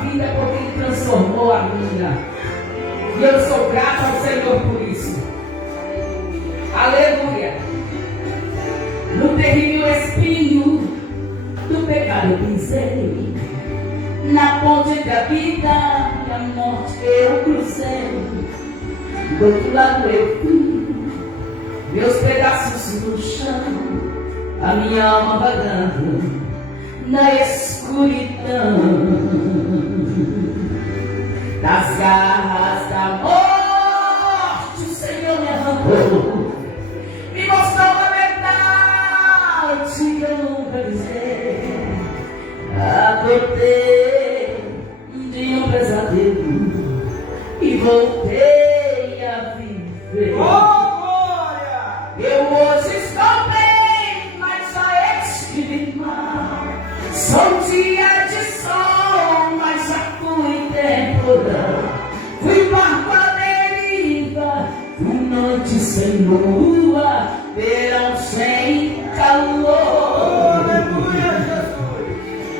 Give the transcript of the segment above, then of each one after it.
vida porque Ele transformou a minha. E eu sou grato ao Senhor por isso. Aleluia. No terrível espinho do pecado pisei, na ponte entre a vida e a morte eu cruzei. Do outro lado eu fui, meus pedaços no chão, a minha alma vagando na escuridão. Das garras da morte o Senhor me arrancou, me mostrou a verdade que eu nunca dizer. Acordei de um pesadelo e voltei a viver. Eu hoje estou bem, mas já estive mal. Sou dia de sol, mas já fui temporal. Fui barco à deriva, fui noite sem lua, verão sem calor. Aleluia, Jesus.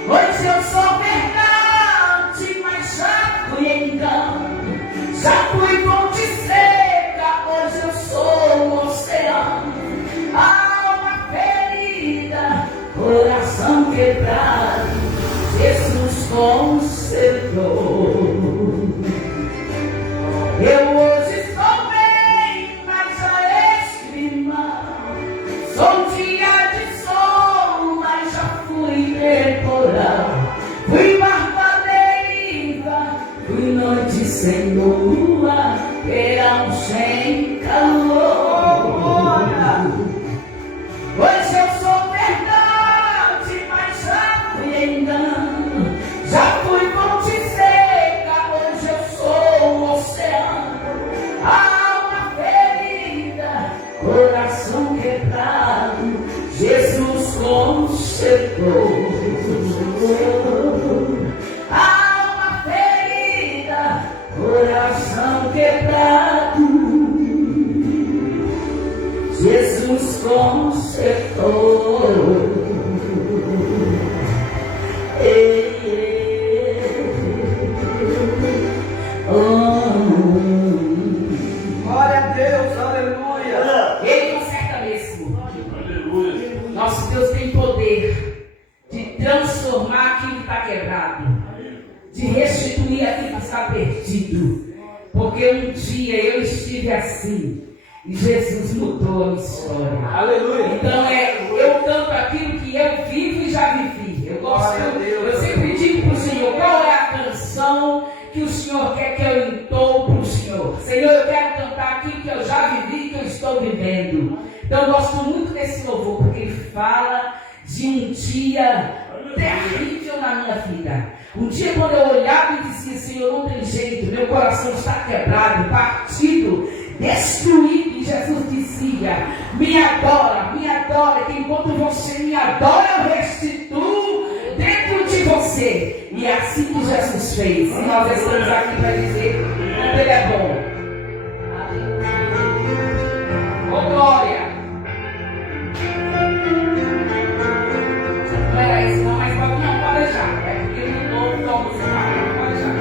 Hoje eu sou verdade, mas já fui engano. Já fui ponte seca, hoje eu sou um oceano. Alma ferida, coração quebrado, Jesus consertou. Eu hoje estou bem, mas já estive mal. Sou dia de sol, mas já fui temporal. Fui barco à deriva, fui noite sem lua, verão sem calor. Hoje eu sou verdade, mas já fui engano. Já fui ponte seca, hoje eu sou um oceano. Alma ferida, coração quebrado, Jesus consertou. Alma ferida, coração quebrado, Jesus consertou. Glória a Deus, aleluia. Ele conserta mesmo. Aleluia. Nosso Deus tem poder de transformar aquilo que está quebrado, de restituir aquilo que está perdido. Porque um dia eu estive assim e Jesus mudou a minha história. Aleluia. Então eu canto aquilo que eu vivo e já vivi. Eu gosto, eu sempre digo para o Senhor, qual é a canção que o Senhor quer que eu entoo para o Senhor? Senhor, eu quero cantar aquilo que eu já vivi e que eu estou vivendo. Então eu gosto muito desse louvor, porque ele fala de um dia terrível na minha vida. Um dia quando eu olhava e dizia, Senhor, não tem jeito, meu coração está quebrado, partido, destruído, e Jesus dizia, me adora, que enquanto você me adora, eu restituo dentro de você. E é assim que Jesus fez. E nós estamos aqui para dizer como Ele é bom. Oh, glória! Não era isso, não, mas não pode deixar. É porque ele mudou o tom musical, não pode deixar.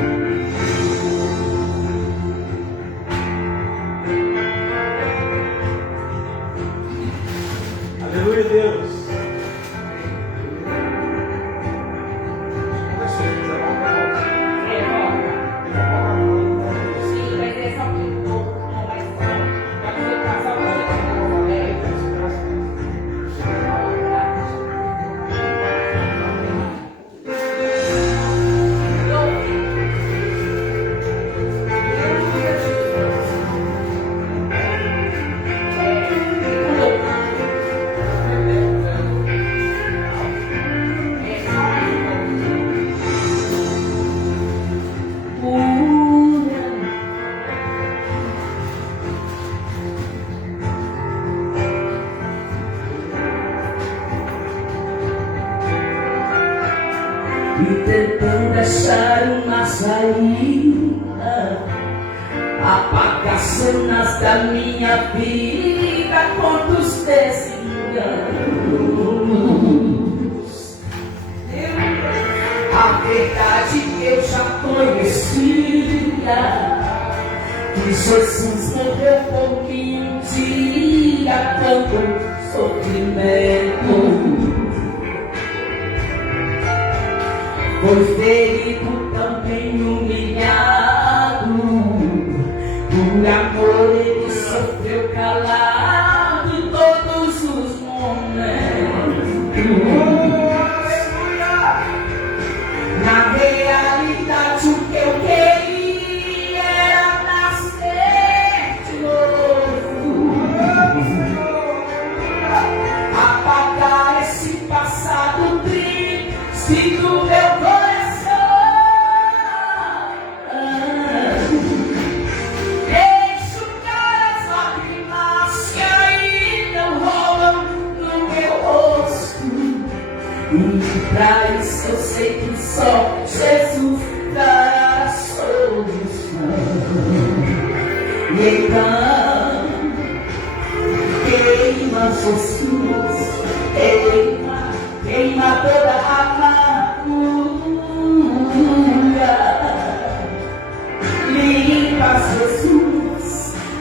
Aleluia, Deus. E tentando achar uma saída, apagar cenas da minha vida, quantos desenganos. A A verdade que eu já conhecia, que Jesus morreu por mim um dia, tanto sofrimento. Foi ferido, também humilhado, por amor ele sofreu calado em todos os momentos. Na realidade o que eu queria era nascer de novo, apagar esse passado triste do meu coração, enxugar as lágrimas que ainda rolam no meu rosto. E pra isso eu sei que só Jesus dá a solução. E então, queima Jesus, queima toda a amargura. Limpa Jesus,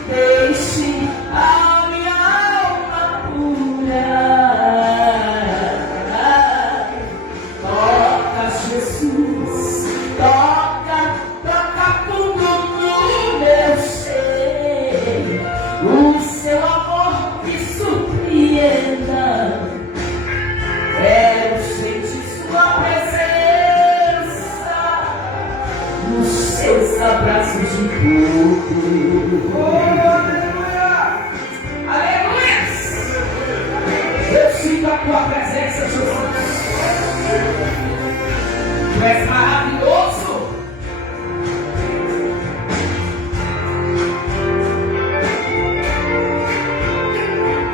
deixe a minha alma pura. Jesus, toca tudo no meu ser, o seu amor me surpreenda. Quero sentir sua presença nos seus abraços de pouco. Aleluia! Eu sinto a tua presença, Jesus. Tu és maravilhoso.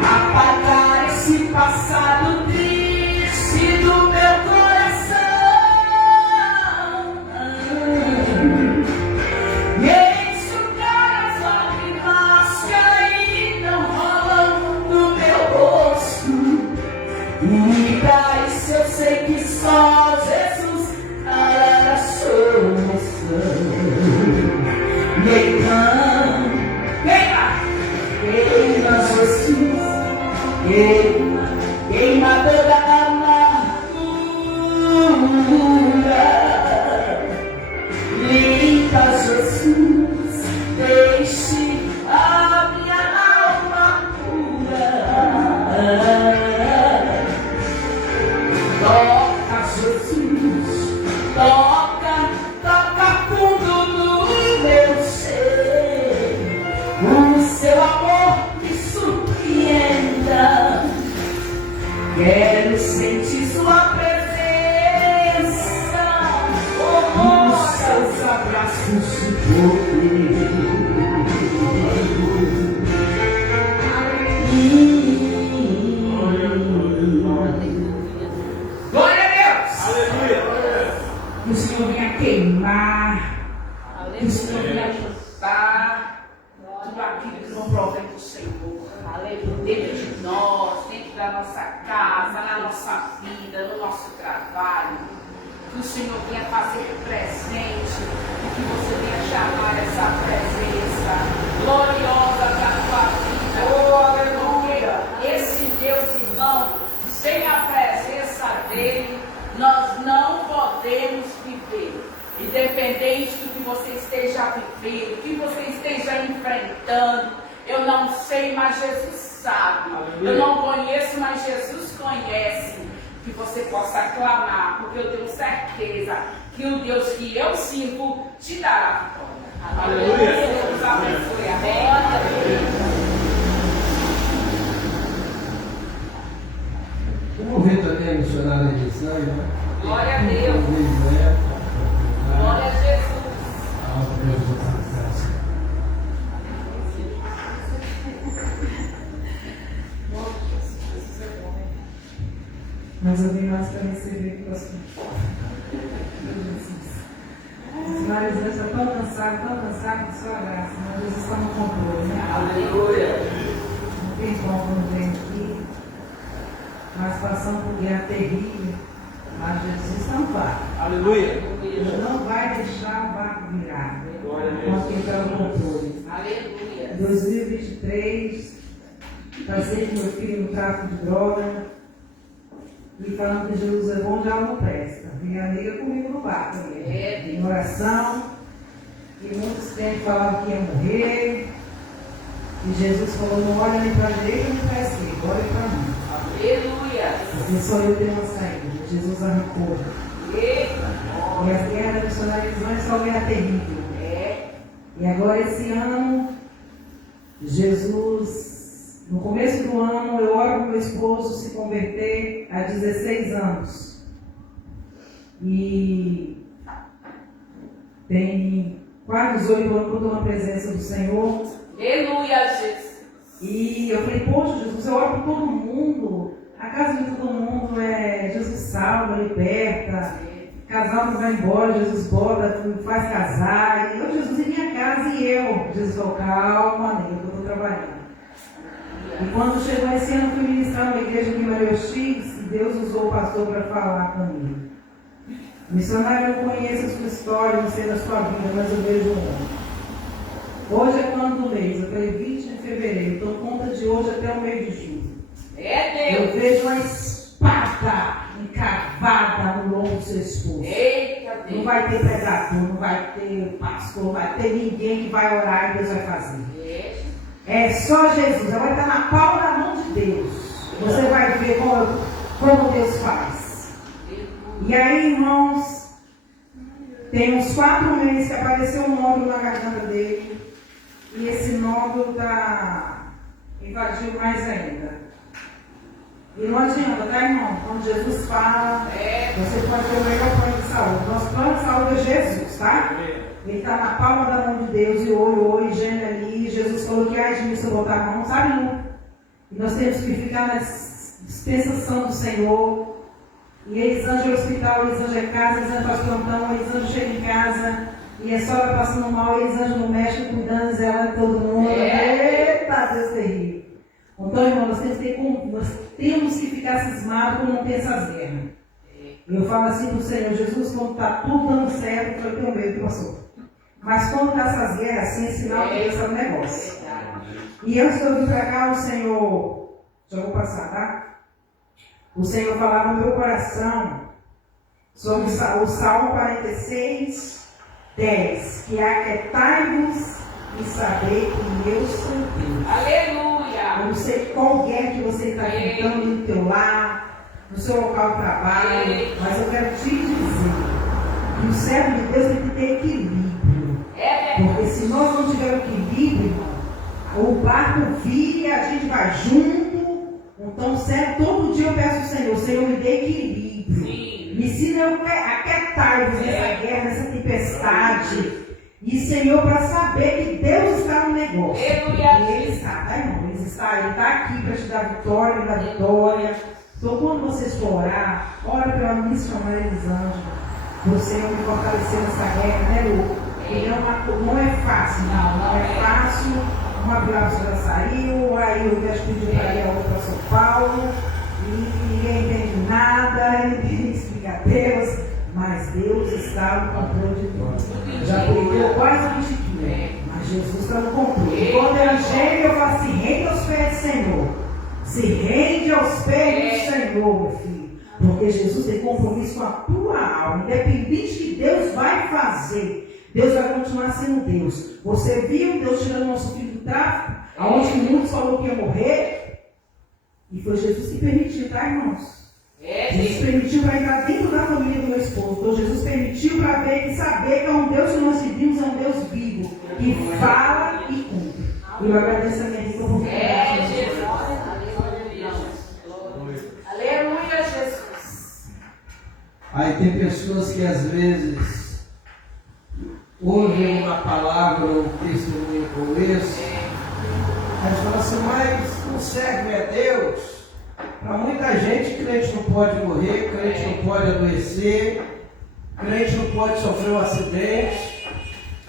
Apagar esse passado triste do meu coração e enxugar as lágrimas que ainda rolam no meu rosto. E pra isso eu sei que só Jesus a solução. E então, queima Jesus, queima toda a amargura. Limpa Jesus, deixe a minha alma pura. Toca Jesus, toca fundo no meu ser, o seu amor me surpreenda. Quero sentir sua presença, nos seus abraços de poder. Glória a Deus! Aleluia! Que o Senhor venha queimar, que o Senhor venha ajustar tudo aquilo que não provém do Senhor. Aleluia! Dentro de nós, dentro da nossa casa, na nossa vida, no nosso trabalho. Que o Senhor venha fazer presente e que você venha chamar essa presença gloriosa para a tua vida. Oh, aleluia! Esse Deus, irmão, sem a presença dele, nós não podemos viver. Independente do que você esteja vivendo, do que você esteja enfrentando, eu não sei, mas Jesus sabe. Eu não conheço, mas Jesus conhece. Que você possa clamar, porque eu tenho certeza que o Deus que eu sirvo te dará vitória. Aleluia. Deus abençoe. Amém. Vamos ver também a missionária de sangue, né? Glória a Deus. Glória a Jesus. Mas eu vim mais para receber o pastor. Os vários anos estão tão cansados com sua graça, mas Jesus está no controle, né? Aleluia. Não tem como não vir aqui. Mas passando por guerra terrível, Mas Jesus não vai. Aleluia. Ele não vai deixar o barco virar. Glória a Deus. Enquanto ele está no controle. Aleluia. Em 2023, passei com meu filho no tráfico de droga. E falando que Jesus é bom, já não presta. Minha amiga comigo no barco. Em oração. E muitos crentes falavam que ia morrer. E Jesus falou, não olha nem para a direita nem para a esquerda, olha para mim. Aleluia. Porque só eu tenho uma saída. Jesus arrancou. E as guerras da missionarização é só guerra terrível. E agora esse ano, Jesus, no começo do ano, eu oro para meu esposo se converter há 16 anos. E tem quase 18 anos que eu estou na presença do Senhor. Aleluia, Jesus. E eu falei, poxa, Jesus, eu oro por todo mundo. A casa de todo mundo Jesus salva, liberta. Casal não vai embora, Jesus bota, faz casar. E eu, Jesus, em minha casa e eu. Jesus falou, calma, nego, eu estou trabalhando. E quando chegou esse ano, fui ministrar numa igreja de Maria X, e Deus usou o pastor para falar comigo. Missionário, eu conheço a sua história, não sei da sua vida, mas eu vejo um homem. Hoje é quando do mês? Eu falei 20 de fevereiro. Então conta de hoje até o mês de julho. Eu vejo uma espada encravada no lombo do seu esposo. Não vai ter pregador, não vai ter pastor, não vai ter ninguém que vai orar e Deus vai fazer. É só Jesus. Ela vai estar na palma da mão de Deus. Você vai ver como Deus faz. E aí, irmãos, tem uns 4 meses que apareceu um nódulo na garganta dele. E esse nódulo invadiu mais ainda. E não adianta, tá, irmão? Quando Jesus fala, você pode ter o melhor plano de saúde. Nosso plano de saúde é Jesus, tá? Ele está na palma da mão de Deus e oi, geme ali. Jesus falou que ai de mim se eu botar a mão, sabe não? E nós temos que ficar na dispensação do Senhor. E eles anjos é hospital, eles anjos é casa, eles anjos faz plantão, eles anjos chegam em casa. E é só ela passando mal, eles anjos no México cuidando, zelando todo mundo. Eita, Deus terrível. Então, irmão, nós temos que ficar cismados quando não tem essas guerras. E eu falo assim para o Senhor, Jesus, quando está tudo dando certo, eu tenho medo, pastor. Mas quando está essas guerras assim, é sinal que Deus está no negócio. E antes de eu vir para cá, o Senhor, já vou passar, tá? O Senhor falava no meu coração sobre o Salmo 46, 10, que aquietai-vos e saber que eu sou Deus. Aleluia. Eu não sei qual guerra que você está enfrentando no teu lar, no seu local de trabalho, mas eu quero te dizer que o servo de Deus tem que ter equilíbrio. Porque se nós não tivermos equilíbrio, o barco vira e a gente vai junto. Então, servo, todo dia eu peço ao Senhor, Senhor, me dê equilíbrio. Me ensina a aquietar-vos nessa guerra, nessa tempestade. E, Senhor, para saber que Deus está no negócio. E Ele está, tá, irmão? Ele está aqui para te dar vitória, me dar vitória. Então, quando vocês for orar, ora pela missionária Elisângela. Para o Senhor me fortalecer nessa guerra, né, Lu? E não é fácil, não é fácil. Uma viagem já saiu, aí o Deus pediu para ir a outra para São Paulo. E ninguém entende nada, ninguém explica Deus. Mas Deus está no controle de tudo. Já perdeu quase 20 quilos, mas Jesus está no controle. Quando ela chega, eu falo assim: rende aos pés do Senhor. Se rende aos pés do Senhor, meu filho. Porque Jesus tem compromisso com a tua alma. Independente que Deus vai fazer, Deus vai continuar sendo Deus. Você viu Deus tirando nosso filho do tráfico, aonde muitos falaram que ia morrer? E foi Jesus que permitiu, tá, irmãos? Jesus permitiu para entrar dentro da família do meu esposo. Então Jesus permitiu para ver e saber que é um Deus que nós seguimos, é um Deus vivo, que fala e cumpre. E eu agradeço a minha vida por Jesus. Aleluia, Jesus. Aí tem pessoas que às vezes ouvem uma palavra, um testemunho como esse, mas falam assim, mas não serve a Deus. Para muita gente, crente não pode morrer, crente não pode adoecer, crente não pode sofrer um acidente,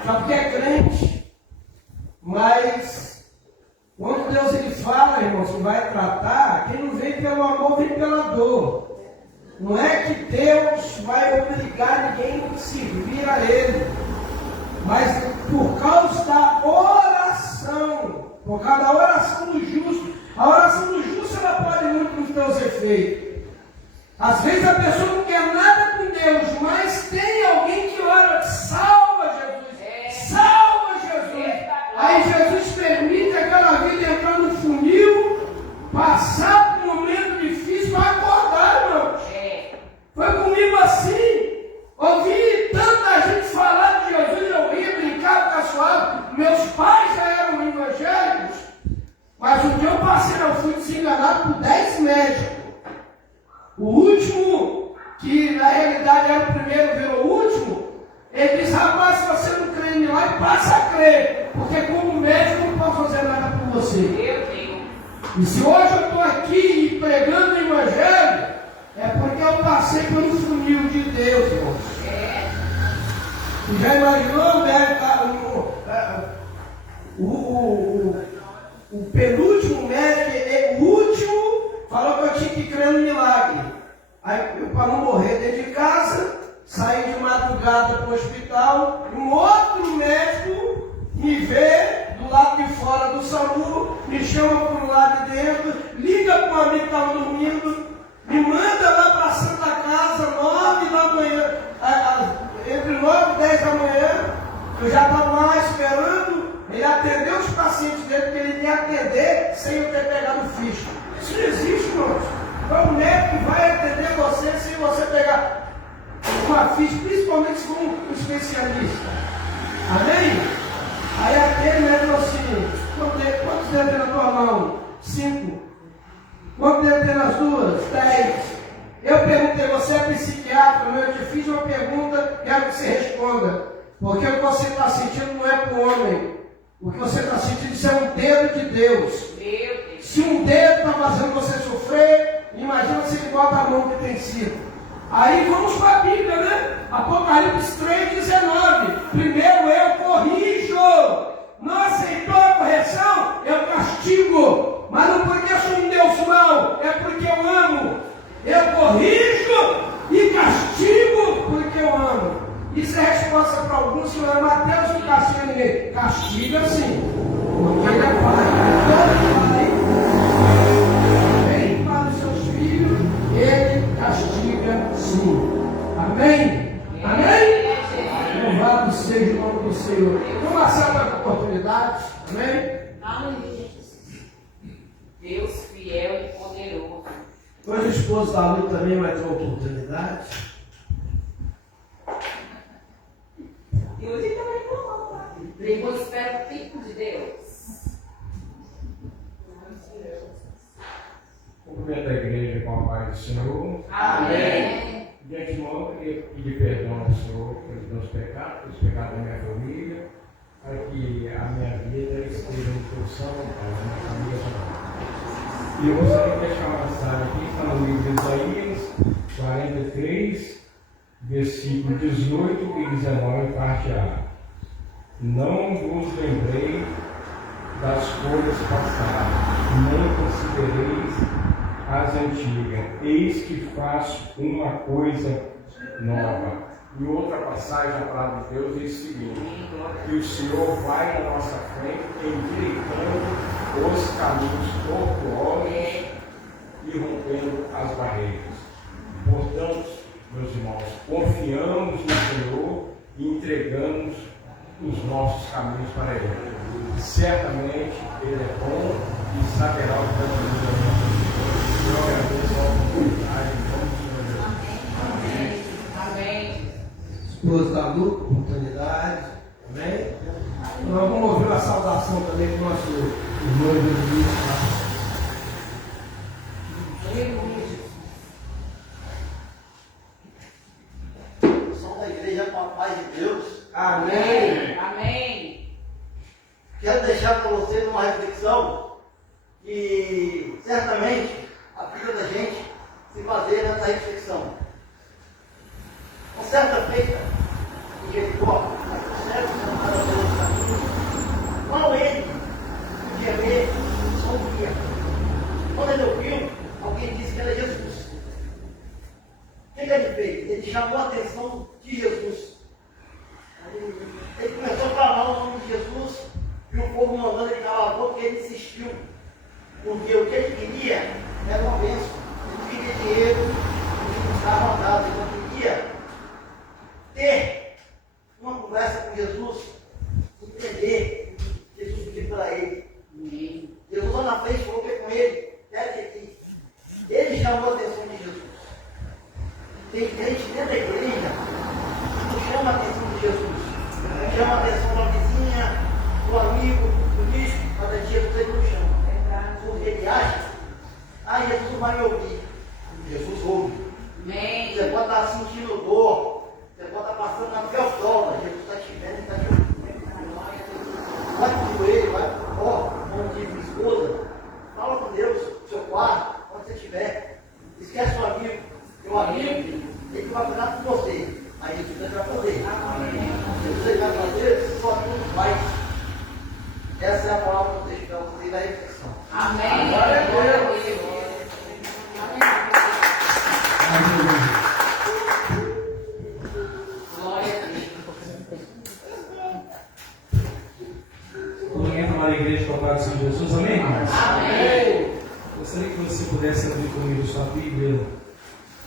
só porque é crente. Mas, quando Deus ele fala, irmãos, que vai tratar, quem não vem pelo amor, vem pela dor. Não é que Deus vai obrigar ninguém a servir a Ele, mas por causa da oração, por causa da oração do justo. A oração do justo ela pode muito nos seus efeitos. Às vezes a pessoa não quer nada com Deus, mas tem alguém que ora, salva Jesus, salva Jesus. Aí Jesus permite aquela vida entrar no funil, passar por um momento difícil para acordar, irmão. Foi comigo assim. Ouvi tanta gente falar de Jesus, eu ria, brincava, caçoava. Meus pais já eram evangélicos, mas um dia eu passei, eu fui desenganado por 10 médicos. O último, que na realidade era o primeiro, virou o último, ele disse: rapaz, se você não crê em milagre, passa a crer, porque como médico eu não posso fazer nada por você. E se hoje eu estou aqui pregando o evangelho, é porque eu passei pelo funil de Deus, irmãos. Já imaginou, o penúltimo médico, o último, falou que eu tinha que crer no milagre. Aí eu, para não morrer dentro de casa, saí de madrugada para o hospital, e um outro médico me vê do lado de fora do SAMU, me chama para o lado de dentro, liga para um amigo que estava dormindo, me manda lá para a Santa Casa, 9 da manhã, entre 9 e 10 da manhã, eu já estava lá esperando. Ele atendeu os pacientes dele, porque ele ia atender sem eu ter pegado o ficho. Isso não existe, irmãos. Então o médico vai atender você sem você pegar uma ficha, principalmente se for um especialista. Amém? Aí aquele médico falou assim: quantos dedos tem na tua mão? 5. Quantos dedos tem nas duas? 10. Eu perguntei: você é psiquiatra? Eu te fiz uma pergunta, quero que você responda. Porque o que você está sentindo não é para o homem. O que você está sentindo, isso é um dedo de Deus. Se um dedo está fazendo você sofrer, imagina se ele bota a mão que tem sido. Aí vamos para a Bíblia, né? Apocalipse 3,19. Primeiro eu corrijo. Não aceitou a correção, eu castigo. Mas não porque eu sou um Deus mau, é porque eu amo. Eu corrijo e castigo porque eu amo. Isso é resposta para alguns que não é Mateus que castiga ninguém. Castiga sim. Porque ele é pai. Bem para os seus filhos, ele castiga sim. Amém? Amém? Louvado seja o nome do Senhor. Uma certa oportunidade. Amém? Aleluia. Deus fiel e poderoso. Hoje o esposo da Lu também vai ter uma oportunidade. E hoje ele também falou, tá? Depois espera o tempo de Deus. Cumprimento a igreja com a paz do Senhor. Amém. De antemão, eu queria pedir perdão ao Senhor pelos meus pecados da minha família, para que a minha vida esteja em função da minha família também. E eu gostaria de deixar uma mensagem aqui, está no livro de Isaías 43, versículo 18 e 19, parte A. Não vos lembrei das coisas passadas, nem considereis as antigas. Eis que faço uma coisa nova. E outra passagem da palavra de Deus diz o seguinte: que o Senhor vai na nossa frente, endireitando os caminhos tortuosos e rompendo as barreiras. Portanto, meus irmãos, confiamos no Senhor e entregamos os nossos caminhos para Ele. Certamente Ele é bom e saberá o que está fazendo. Eu agradeço a oportunidade em nome do Senhor Jesus. Amém. Esposa da Lu, oportunidade. Amém? Nós vamos ouvir uma saudação também com o nosso irmão Jesus. Som da igreja com a paz de Deus. Amém. Amém. Quero deixar para vocês uma reflexão que certamente a vida da gente se baseia nessa reflexão. Uma certa feita em Jericó, certo chamado pelos caminhos, qual ele podia ver só um dia. Quando ele ouviu, alguém disse que era Jesus. vai me ouvir. Jesus ouve. Amém. Você pode estar sentindo dor, você pode estar passando na pior prova, Jesus está te vendo e está te ouvindo. Vai pro joelho, vai pro corpo, como diz minha esposa, fala com Deus, no seu quarto, onde você estiver. Esquece o amigo, teu amigo, ele vai cuidar com você. Aí Jesus vai poder. Jesus vai fazer, só tudo vai. Essa é a palavra que eu deixo para você na reflexão. Amém. Glória a Deus. Glória a Deus. Quando entra lá na igreja com a paz do Senhor Jesus, amém, irmãos? Amém. Gostaria que você pudesse abrir comigo sua Bíblia,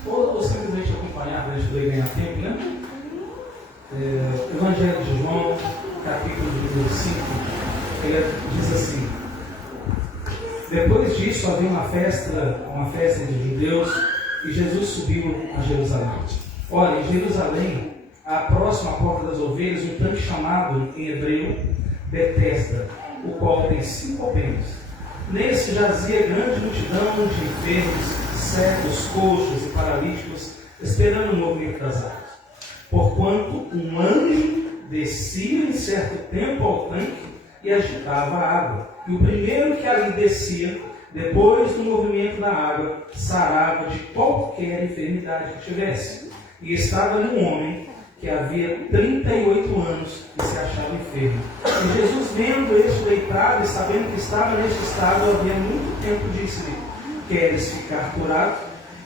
ou simplesmente acompanhar para a gente poder ganhar tempo, né? Evangelho de João, capítulo número 5, ele diz assim: depois disso havia uma festa de judeus, e Jesus subiu a Jerusalém. Ora, em Jerusalém, próximo à porta das ovelhas, um tanque chamado em hebreu Betesda, o qual tem 5 alpendres. Nesse jazia grande multidão de enfermos, cegos, coxos e paralíticos, esperando o movimento das águas. Porquanto um anjo descia em certo tempo ao tanque e agitava a água. E o primeiro que ali descia, depois do movimento da água, sarava de qualquer enfermidade que tivesse. E estava ali um homem que havia 38 anos e se achava enfermo. E Jesus, vendo este deitado e sabendo que estava neste estado havia muito tempo, disse-lhe: queres ficar curado?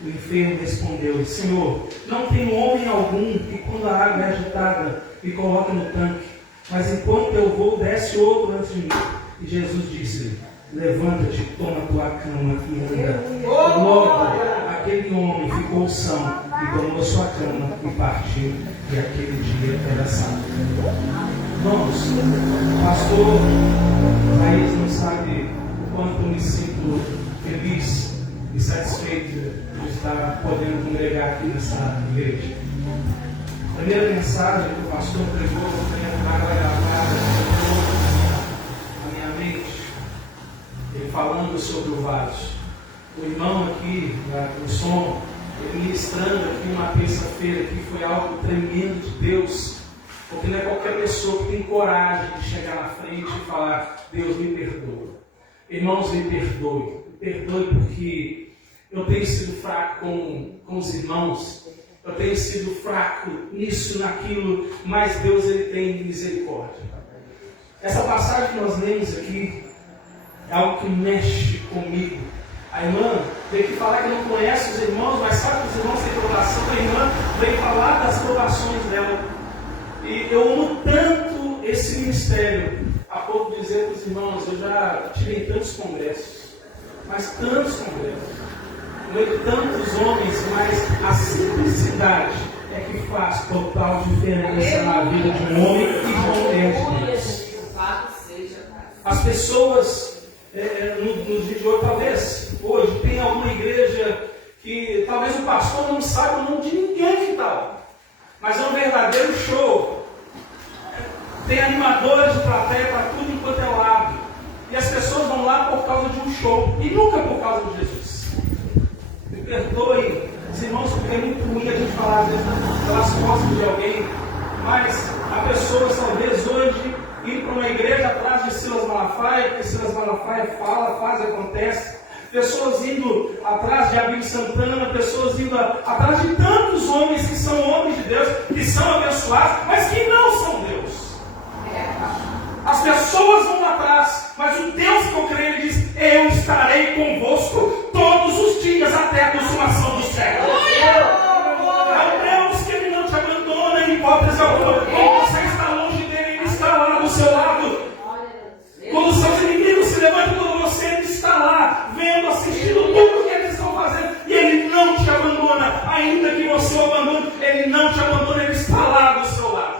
O enfermo respondeu-lhe: Senhor, não tem homem algum que, quando a água é agitada, me coloque no tanque, mas enquanto eu vou, desce outro antes de mim. E Jesus disse-lhe: levanta-te, toma tua cama e anda. Logo, aquele homem ficou são e tomou sua cama e partiu. E aquele dia era sábado. Irmãos, o pastor Raiz não sabe o quanto eu me sinto feliz e satisfeito de estar podendo congregar aqui nessa igreja. A primeira mensagem que o pastor pregou, eu tenho gravada na minha mente, ele falando sobre o vaso. O irmão aqui, no som, ele ministrando aqui uma terça-feira, que foi algo tremendo de Deus, porque não é qualquer pessoa que tem coragem de chegar na frente e falar: Deus, me perdoa. Irmãos, me perdoe. Me perdoe porque eu tenho sido fraco com os irmãos, eu tenho sido fraco nisso, naquilo, mas Deus, ele tem misericórdia. Essa passagem que nós lemos aqui é algo que mexe comigo. A irmã veio aqui falar que não conhece os irmãos, mas sabe que os irmãos têm provação. A irmã veio falar das provações dela. E eu amo tanto esse ministério, a ponto de dizer para os irmãos: eu já tirei tantos congressos, mas tantos congressos, veio tantos homens, mas a simplicidade é que faz total diferença na vida de um homem e de uma mulher de Deus. As pessoas no dia de hoje, talvez hoje tenha alguma igreja que talvez o pastor não saiba o nome de ninguém que está lá, mas é um verdadeiro show. Tem animadores de plateia para tudo enquanto é lado, e as pessoas vão lá por causa de um show e nunca por causa de Jesus. Me perdoe, os irmãos, porque é muito ruim a gente falar pelas costas de alguém, mas há pessoas talvez hoje indo para uma igreja atrás de Silas Malafaia, porque Silas Malafaia fala, faz, acontece. Pessoas indo atrás de Abílio Santana, pessoas indo atrás de tantos homens que são homens de Deus, que são abençoados, mas que não são Deus. As pessoas vão atrás, mas o Deus que eu creio, ele diz: eu estarei convosco todos os dias até a consumação dos séculos. É o Deus que ele não te abandona em hipótese alguma. Quando você está longe dele, ele está lá do seu lado. Quando os seus inimigos se levantam contra você, ele está lá, vendo, assistindo tudo o que eles estão fazendo. E ele não te abandona, ainda que você o abandone, ele não te abandona, ele está lá do seu lado.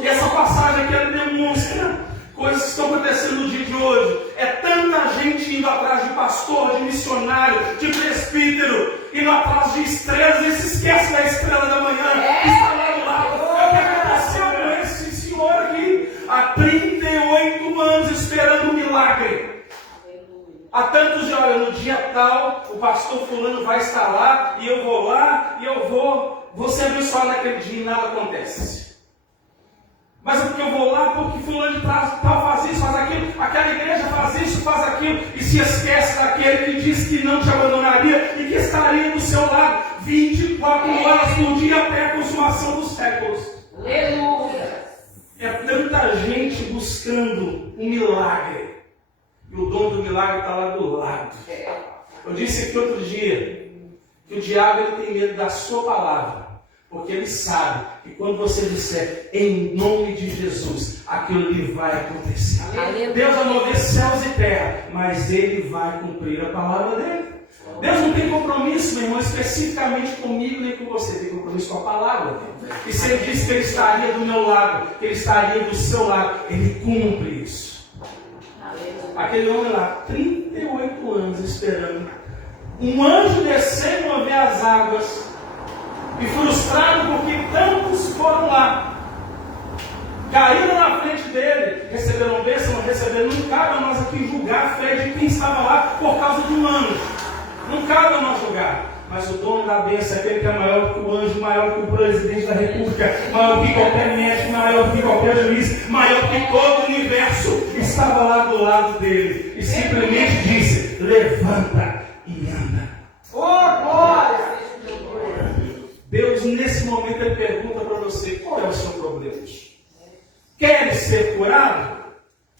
E essa passagem aqui, ela demonstra coisas que estão acontecendo no dia de hoje. É tanta gente indo atrás de pastor, de missionário, de presbítero, indo atrás de estrelas, e se esquece da estrela da manhã, que está lá do lado. É o que aconteceu com esse senhor aqui, há 38 anos esperando um milagre. Há tantos dias, olha, no dia tal, o pastor fulano vai estar lá, e eu vou lá, e eu vou ser abençoado naquele dia e nada acontece. Mas é porque eu vou lá, porque fulano de tal faz isso, faz aquilo, aquela igreja faz isso, faz aquilo, e se esquece daquele que disse que não te abandonaria e que estaria do seu lado 24 horas por dia até a consumação dos séculos. Aleluia! É tanta gente buscando um milagre, e o dono do milagre está lá do lado. Eu disse aqui outro dia que o diabo ele tem medo da sua palavra. Porque ele sabe que quando você disser em nome de Jesus, aquilo ali vai acontecer. Aleluia. Deus vai mover céus e terra, mas ele vai cumprir a palavra dele. Deus não tem compromisso, meu irmão, especificamente comigo nem com você, tem compromisso com a palavra dele. E se ele disse que ele estaria do meu lado, que ele estaria do seu lado, ele cumpre isso. Aquele homem lá, 38 anos esperando um anjo descer e mover as águas. E frustrado porque tantos foram lá, caíram na frente dele, receberam bênção, não receberam. Não cabe a nós aqui julgar a fé de quem estava lá por causa de um anjo. Não cabe a nós julgar. Mas o dono da bênção é aquele que é maior que o anjo, maior que o presidente da república, maior que qualquer médico, maior que qualquer juiz, maior que todo o universo. Estava lá do lado dele e simplesmente disse: levanta e anda. Oh, glória! Deus, nesse momento, ele pergunta para você: qual é o seu problema? Queres ser curado?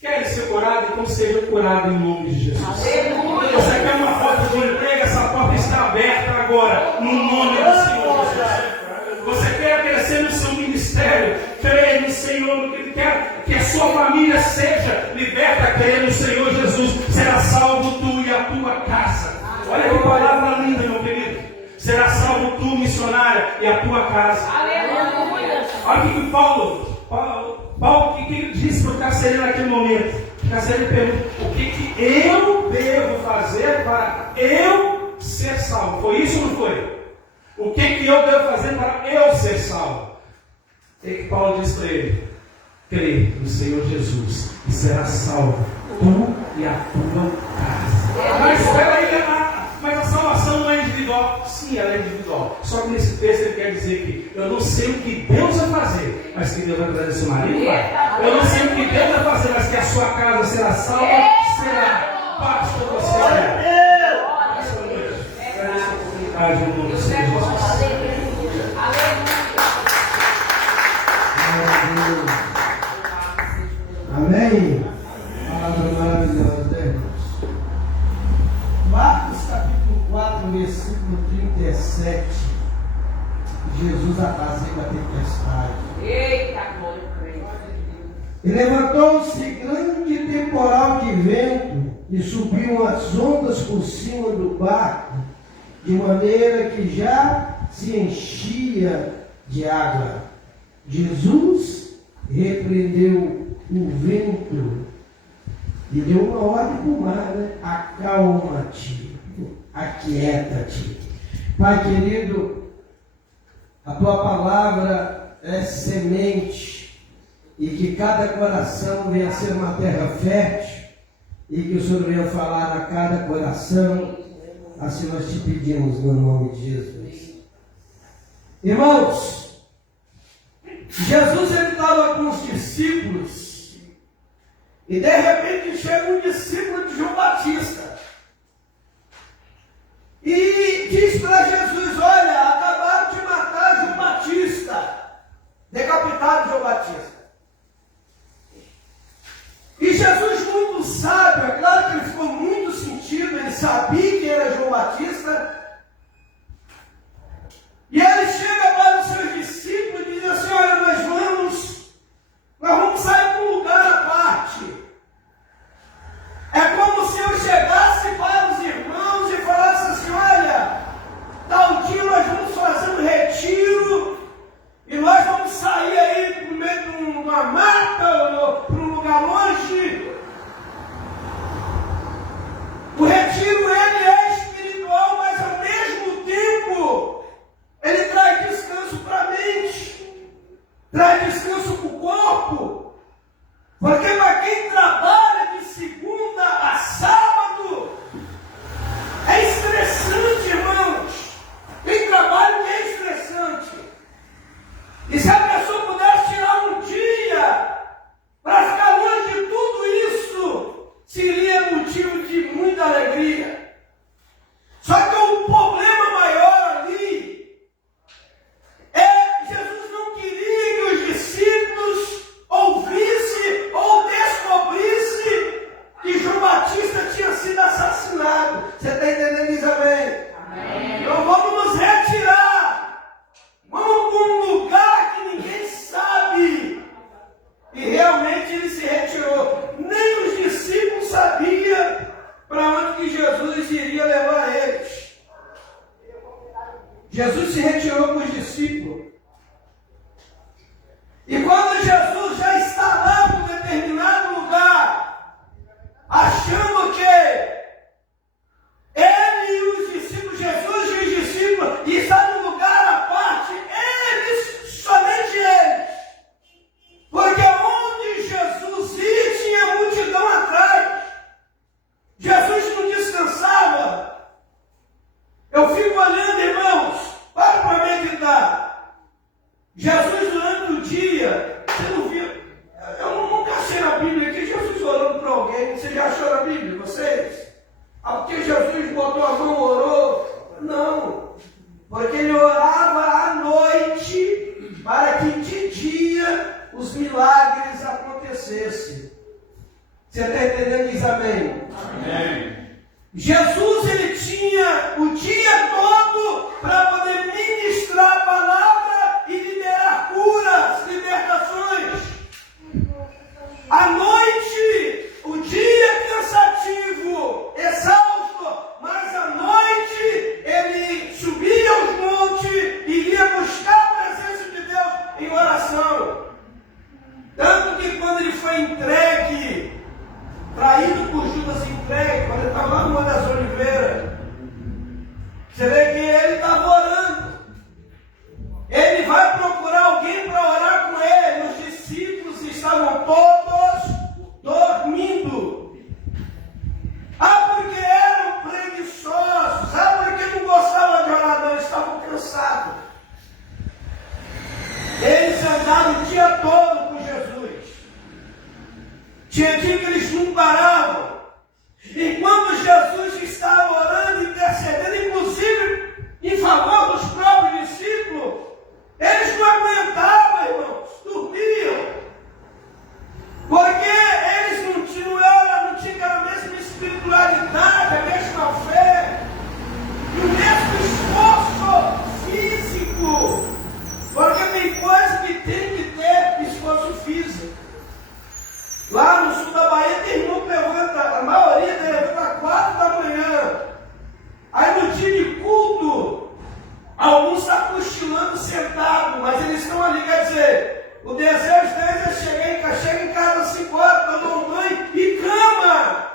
Queres ser curado? Então seja curado em nome de Jesus. Aleluia. Você quer uma porta de emprego? Essa porta está aberta agora, no nome do Senhor Jesus. Você quer crescer no seu ministério? Creia no Senhor, no que Ele quer que a sua família seja liberta. Creia no Senhor Jesus. Será salvo tu e a tua casa. Olha que palavra linda, meu querido. Será salvo tu, missionária, e a tua casa. Aleluia. Olha o que Paulo, o que ele disse para o carcereiro naquele momento. O carcereiro pergunta: o que eu devo fazer para eu ser salvo? Foi isso ou não foi? O que eu devo fazer para eu ser salvo? O que Paulo diz para ele? Crê no Senhor Jesus e será salvo tu e a tua casa. Mas espera aí, mas a salvação não é individual. Sim, ela é individual. Só que nesse texto ele quer dizer que eu não sei o que Deus vai fazer, mas que Deus vai trazer seu marido vai. Eu não sei o que Deus vai fazer, mas que a sua casa será salva, será. Basta você. Agradeço a oportunidade no nome do Senhor Jesus. Amém? Palavra maravilhosa, irmãos. Marcos capítulo 4, versículo 37. Jesus apazigua a tempestade. Eita, glória. E levantou-se grande temporal de vento e subiam as ondas por cima do barco, de maneira que já se enchia de água. Jesus repreendeu o vento e deu uma ordem para o mar, né? Acalma-te, aquieta-te. Pai querido, a tua palavra é semente, e que cada coração venha a ser uma terra fértil, e que o Senhor venha falar a cada coração. Assim nós te pedimos no nome de Jesus. Irmãos, Jesus ele estava com os discípulos, e de repente chega um discípulo de João Batista e diz para Jesus: olha, acabaram de matar João Batista, decapitado João Batista. E Jesus, muito sábio, é claro que ele ficou muito sentido, ele sabia que era João Batista, e ele chega para os seus discípulos e diz assim: olha, nós vamos sair para um lugar à parte. É como se eu chegasse para os irmãos e falasse assim: olha, tal dia nós vamos fazer um retiro, e nós vamos sair aí no meio de uma mata, para um lugar longe. O retiro ele é espiritual, mas ao mesmo tempo ele traz descanso para a mente, traz descanso para o corpo. Porque para quem trabalha de segunda a sábado, os milagres acontecessem. Você está entendendo? Diz amém. Amém. Jesus, ele tinha o dia todo para poder ministrar a palavra e liberar curas, libertações. À noite, o dia cansativo, exausto, mas à noite ele subia aos montes e ia buscar a presença de Deus em oração. Tanto que quando ele foi entregue, traído por Judas entregue, quando ele estava lá no Monte das Oliveiras, você vê que ele estava orando. Ele vai procurar alguém para orar com ele. Os discípulos estavam todos dormindo. Porque eram preguiçosos. Porque não gostavam de orar, não, eles estavam cansados. Eles andaram o dia todo com Jesus. Tinha dia que eles não paravam. Enquanto Jesus estava orando, intercedendo, inclusive em favor dos próprios discípulos, eles não aguentavam, irmãos, dormiam. Porque eles não tinham a mesma espiritualidade, a mesma fé, e o mesmo esforço físico. Porque tem coisa que tem que ter esforço físico. Lá no sul da Bahia tem irmão que levanta, a maioria levanta às 4 da manhã. Aí no dia de culto, alguns estão cochilando sentado, mas eles estão ali, quer dizer, o desejo deles é chegar em casa às 5 horas, tomar um banho e cama.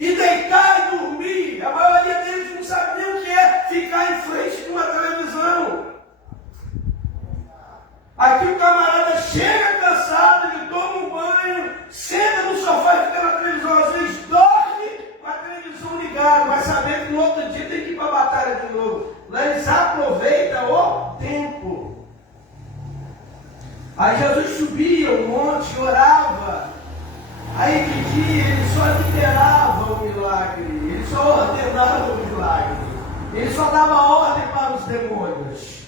E deitar e dormir. A maioria deles não sabe nem o que é ficar em frente de uma televisão. Aqui o camarada chega cansado, ele toma um banho, senta no sofá e fica na televisão. Às vezes dorme com a televisão ligada, mas sabendo que no outro dia tem que ir para a batalha de novo. Lá eles aproveitam o tempo. Aí Jesus subia o monte, orava. Aí pedia, ele só liberava o milagre, ele só ordenava o milagre, ele só dava ordem para os demônios.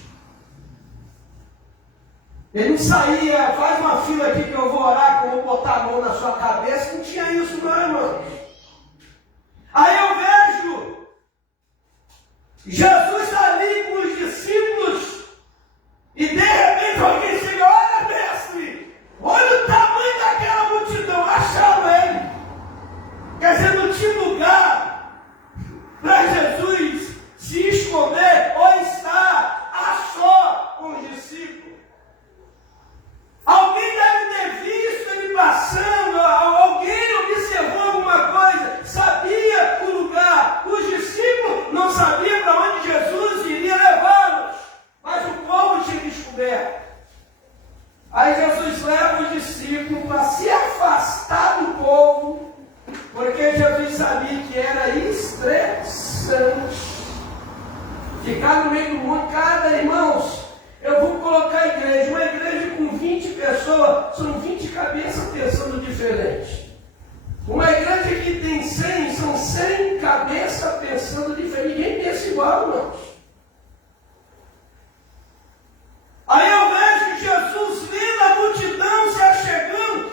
Ele não saía, faz uma fila aqui que eu vou orar, que eu vou botar a mão na sua cabeça. Não tinha isso não, irmão. Aí eu vejo Jesus ali com os discípulos e de repente alguém chega, olha mestre, olha o tamanho daquela multidão, acharam ele. Quer dizer, não tinha lugar para Jesus se esconder ou estar a só com os discípulos. Alguém deve ter visto ele passando, alguém observou alguma coisa, sabia o lugar. Os discípulos não sabiam para onde Jesus iria levá-los, mas o povo tinha descoberto. Aí Jesus leva os discípulos para se afastar do povo, porque Jesus sabia que era estressante. Ficar no meio do mundo, irmãos, eu vou colocar a igreja, uma igreja com 20 pessoas, são 20 cabeças pensando diferente. Uma igreja que tem 100, são 100 cabeças pensando diferente. Ninguém pensa igual, irmãos. Aí eu vejo Jesus vendo a multidão se achegando.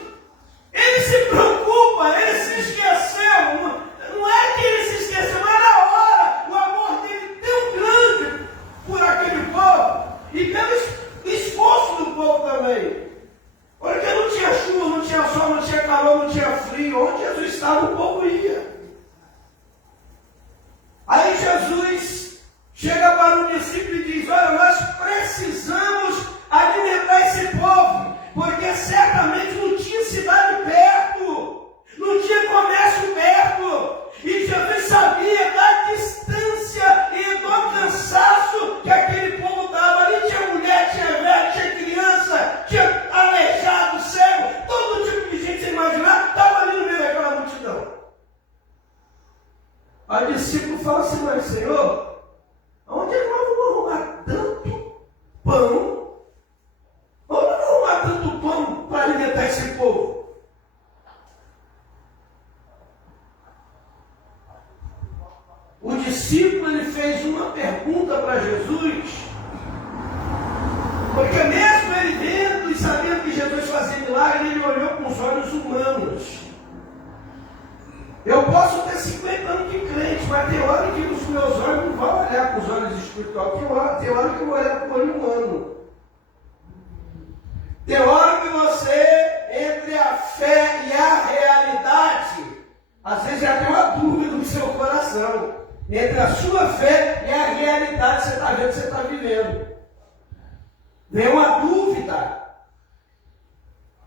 Ele se preocupa, ele se esqueceu. Não é que ele se esqueceu, mas na hora, o amor dele tão grande por aquele povo. E pelo esforço do povo também. Porque não tinha chuva, não tinha sol, não tinha calor, não tinha frio. Onde Jesus estava, o povo ia. Aí Jesus chega para o discípulo e diz, olha, nós precisamos alimentar esse povo. Porque certamente não tinha cidade perto. Não tinha comércio perto. E Jesus sabia da distância e do cansaço que aquele povo estava. Ali tinha mulher, tinha velho, tinha criança, tinha aleijado, cego, todo tipo de gente, você imaginar, estava ali no meio daquela multidão. olhos humanos. Eu posso ter 50 anos de crente, mas tem hora que os meus olhos não vão olhar com os olhos espirituais, tem hora que eu vou olhar com o olho humano. Tem hora que você, entre a fé e a realidade, às vezes já tem uma dúvida no seu coração. Entre a sua fé e a realidade que você está vendo, que você está vivendo. Vem uma dúvida.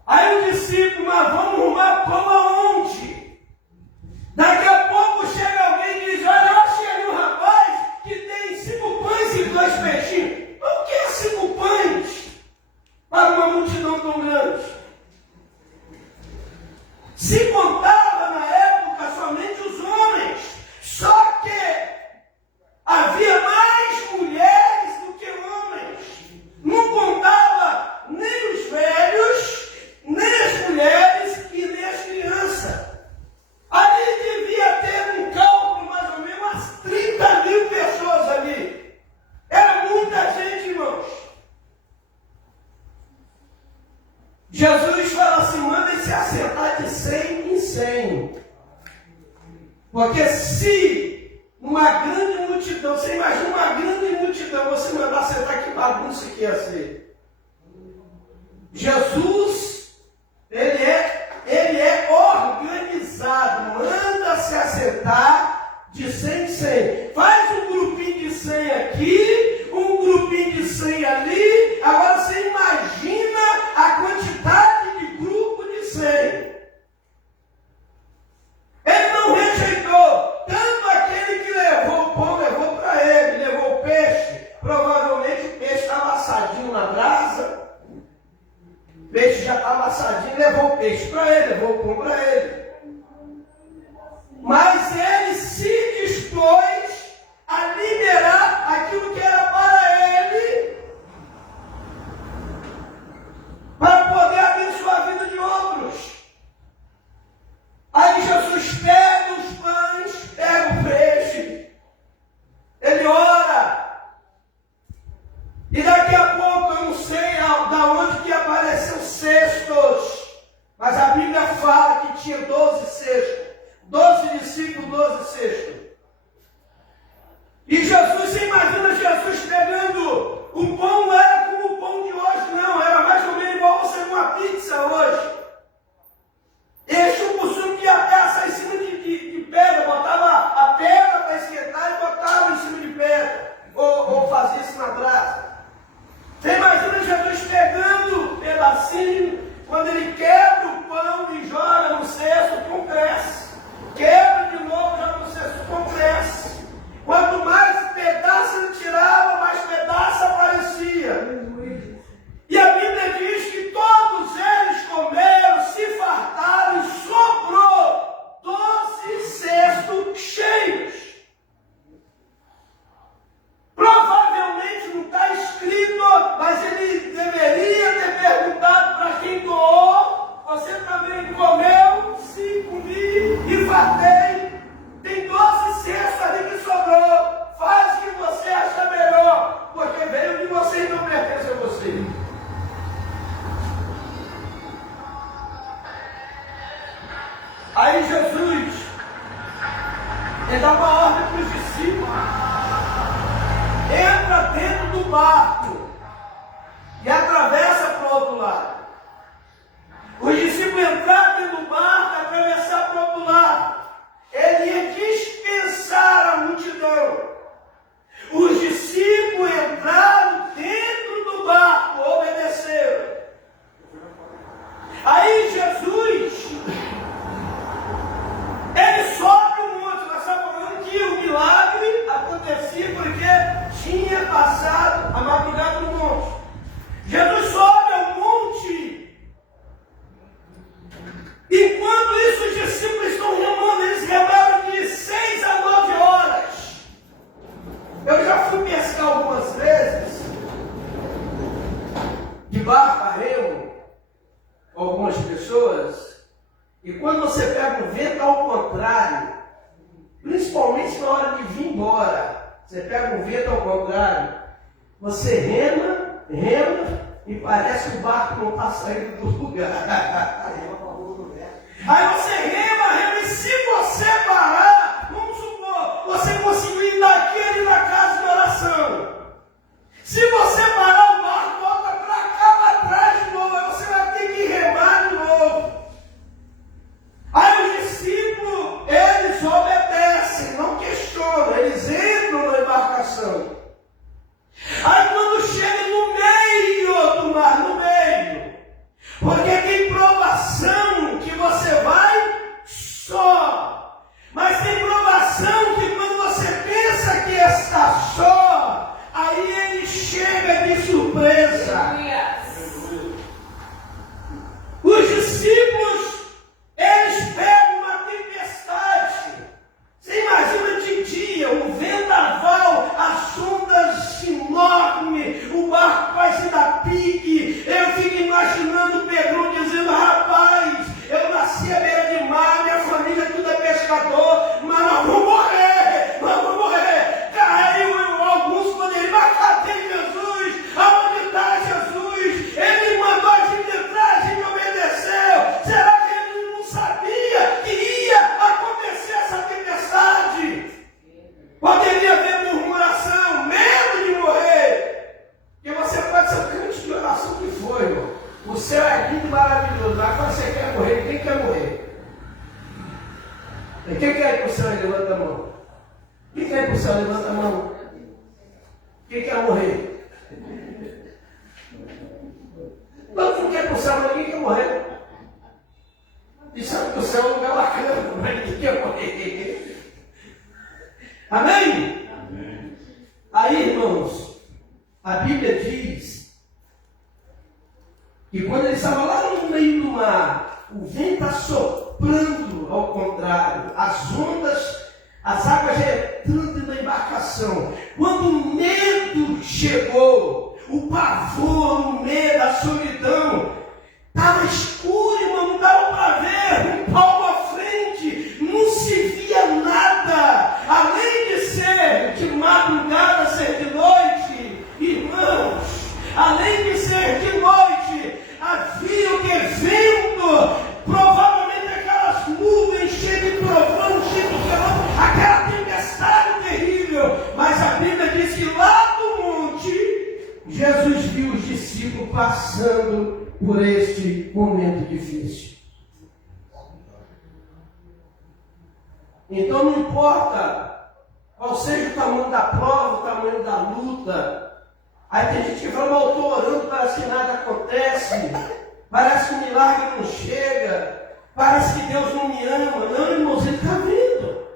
Aí o discípulo, mas vamos arrumar pão aonde? Daqui a pouco chega alguém e diz, olha, eu achei ali um rapaz que tem 5 pães e 2 peixinhos. O que é 5 pães para uma multidão tão grande? Se contava na época somente os homens, só que havia mais mulheres do que homens. Não contava nem os velhos, nem as mulheres e nem as crianças. Ali devia ter um cálculo mais ou menos umas 30 mil pessoas ali. Era muita gente, irmãos. Jesus fala assim, mandem se assentar de 100 em 100. Porque se uma grande multidão, você imagina uma grande multidão, você mandar sentar, que bagunça que ia ser. Jesus, ele é organizado, manda se assentar de 100 em 100. Faz um grupinho de 100 aqui, um grupinho de 100 ali. Agora você imagina a quantidade de grupo de 100. Ele não rejeitou. Tanto aquele que levou o pão, levou para ele, levou o peixe. Provavelmente o peixe estava assadinho na brasa. O peixe já estava assadinho, levou o peixe para ele, levou o pão para ele. Mas ele se dispôs a liberar aquilo que era para ele, para poder abençoar a vida de outros. Aí Jesus pega os pães, pega o peixe, ele ora, e daqui a pouco, eu não sei da onde que apareceu cestos, mas a Bíblia fala que tinha 12 cestos, 12 discípulos, 12 cestos. E Jesus, você imagina Jesus pegando o pão, não era como o pão de hoje, não, era mais ou menos igual você numa pizza hoje. Este o costume que a peça em cima de pedra, botava a pedra para esquentar e botava em cima de pedra, ou fazia isso na brasa. Você imagina Jesus pegando um pedacinho, quando ele quebra o pão e joga no cesto, o pão cresce. Quebra de novo, joga no cesto, o pão cresce. Quanto mais pedaço ele tirava, mais pedaço aparecia. E a Bíblia diz que todos eles comeram, se fartaram e sobrou 12 cestos cheios. Provavelmente não está escrito, mas ele deveria ter perguntado para quem doou, você também comeu? Sim, comi e fartei. Tem 12 cestos ali que sobrou. Faz o que você acha melhor, porque veio de você e não pertence a você. Aí Jesus, ele dá uma ordem para os discípulos. Entra dentro do barco e atravessa para o outro lado. Os discípulos entraram dentro do barco e atravessaram para o outro lado. Ele ia dispensar a multidão. Os discípulos entraram dentro do barco, obedeceram. Aí Jesus, ele sobe o monte. Nós estamos falando que o milagre acontecia porque tinha passado a madrugada no monte. Jesus sobe ao monte. Enquanto isso, os discípulos estão remando. Eles remaram de 6 a 9 horas. Eu já fui pescar algumas vezes, de barco a remo, com algumas pessoas. E quando você pega o vento ao contrário, principalmente na hora de vir embora, você pega o vento ao contrário, você rema, e parece que o barco não está saindo do lugar. Aí você rema, e se você parar, vamos supor, você conseguiu ir daqui ali na casa de oração. Se você parar o barco, volta para cá, para trás de novo, aí você vai ter que remar de novo. Aí os discípulos, eles obedecem, não questionam, eles entram na embarcação. Aí quando chega no meio do mar, no meio, porque tem provação que você vai só, mas tem provação que quando você pensa que está só, aí ele chega de surpresa. Os discípulos, eles pegam uma tempestade. Você imagina de dia, um vendaval, as ondas enormes, o barco vai se dar pique. Eu fico imaginando o Pedro dizendo: rapaz, eu nasci à beira de mar, minha família tudo é pescador, mas nós vamos morrer, nós vamos morrer. Caiu alguns poderiam, mas cadê Jesus? Aonde está Jesus? Ele mandou a gente entrar, a gente obedeceu. Será que ele não sabia que ia acontecer essa tempestade? Poderia haver murmuração, medo de morrer. E você pode ser o crente de oração que foi, irmão. O céu é lindo e maravilhoso, mas quando você quer morrer, quem quer morrer? E quem quer ir para o céu? Levanta a mão. Quem quer ir para o céu? Levanta a mão. Quem quer morrer? Todo mundo quer ir para o céu, mas ninguém quer morrer. E sabe que o céu é um lugar bacana, mas ninguém quer morrer. Amém? Amém? Aí, irmãos, a Bíblia diz que quando ele estava lá no meio do mar, o vento assoprando ao contrário, as ondas, as águas entrando na embarcação. Quando o medo chegou, o pavor, o medo, a solidão, estava escuro, irmão, não dava para ver um palmo à frente, não se via nada, além de ser de madrugada, ser de noite, irmãos, além de ser de noite, havia o que? Vento, provavelmente aquelas nuvens cheias de trovão, cheias de calor, aquela tempestade terrível. Mas a Bíblia diz que lá do monte, Jesus viu os discípulos passando por este momento difícil. Então não importa qual seja o tamanho da prova, o tamanho da luta. Aí tem gente que fala: mas eu estou orando, parece que nada acontece, parece que o milagre não chega, parece que Deus não me ama. Não, irmãos, ele está vendo.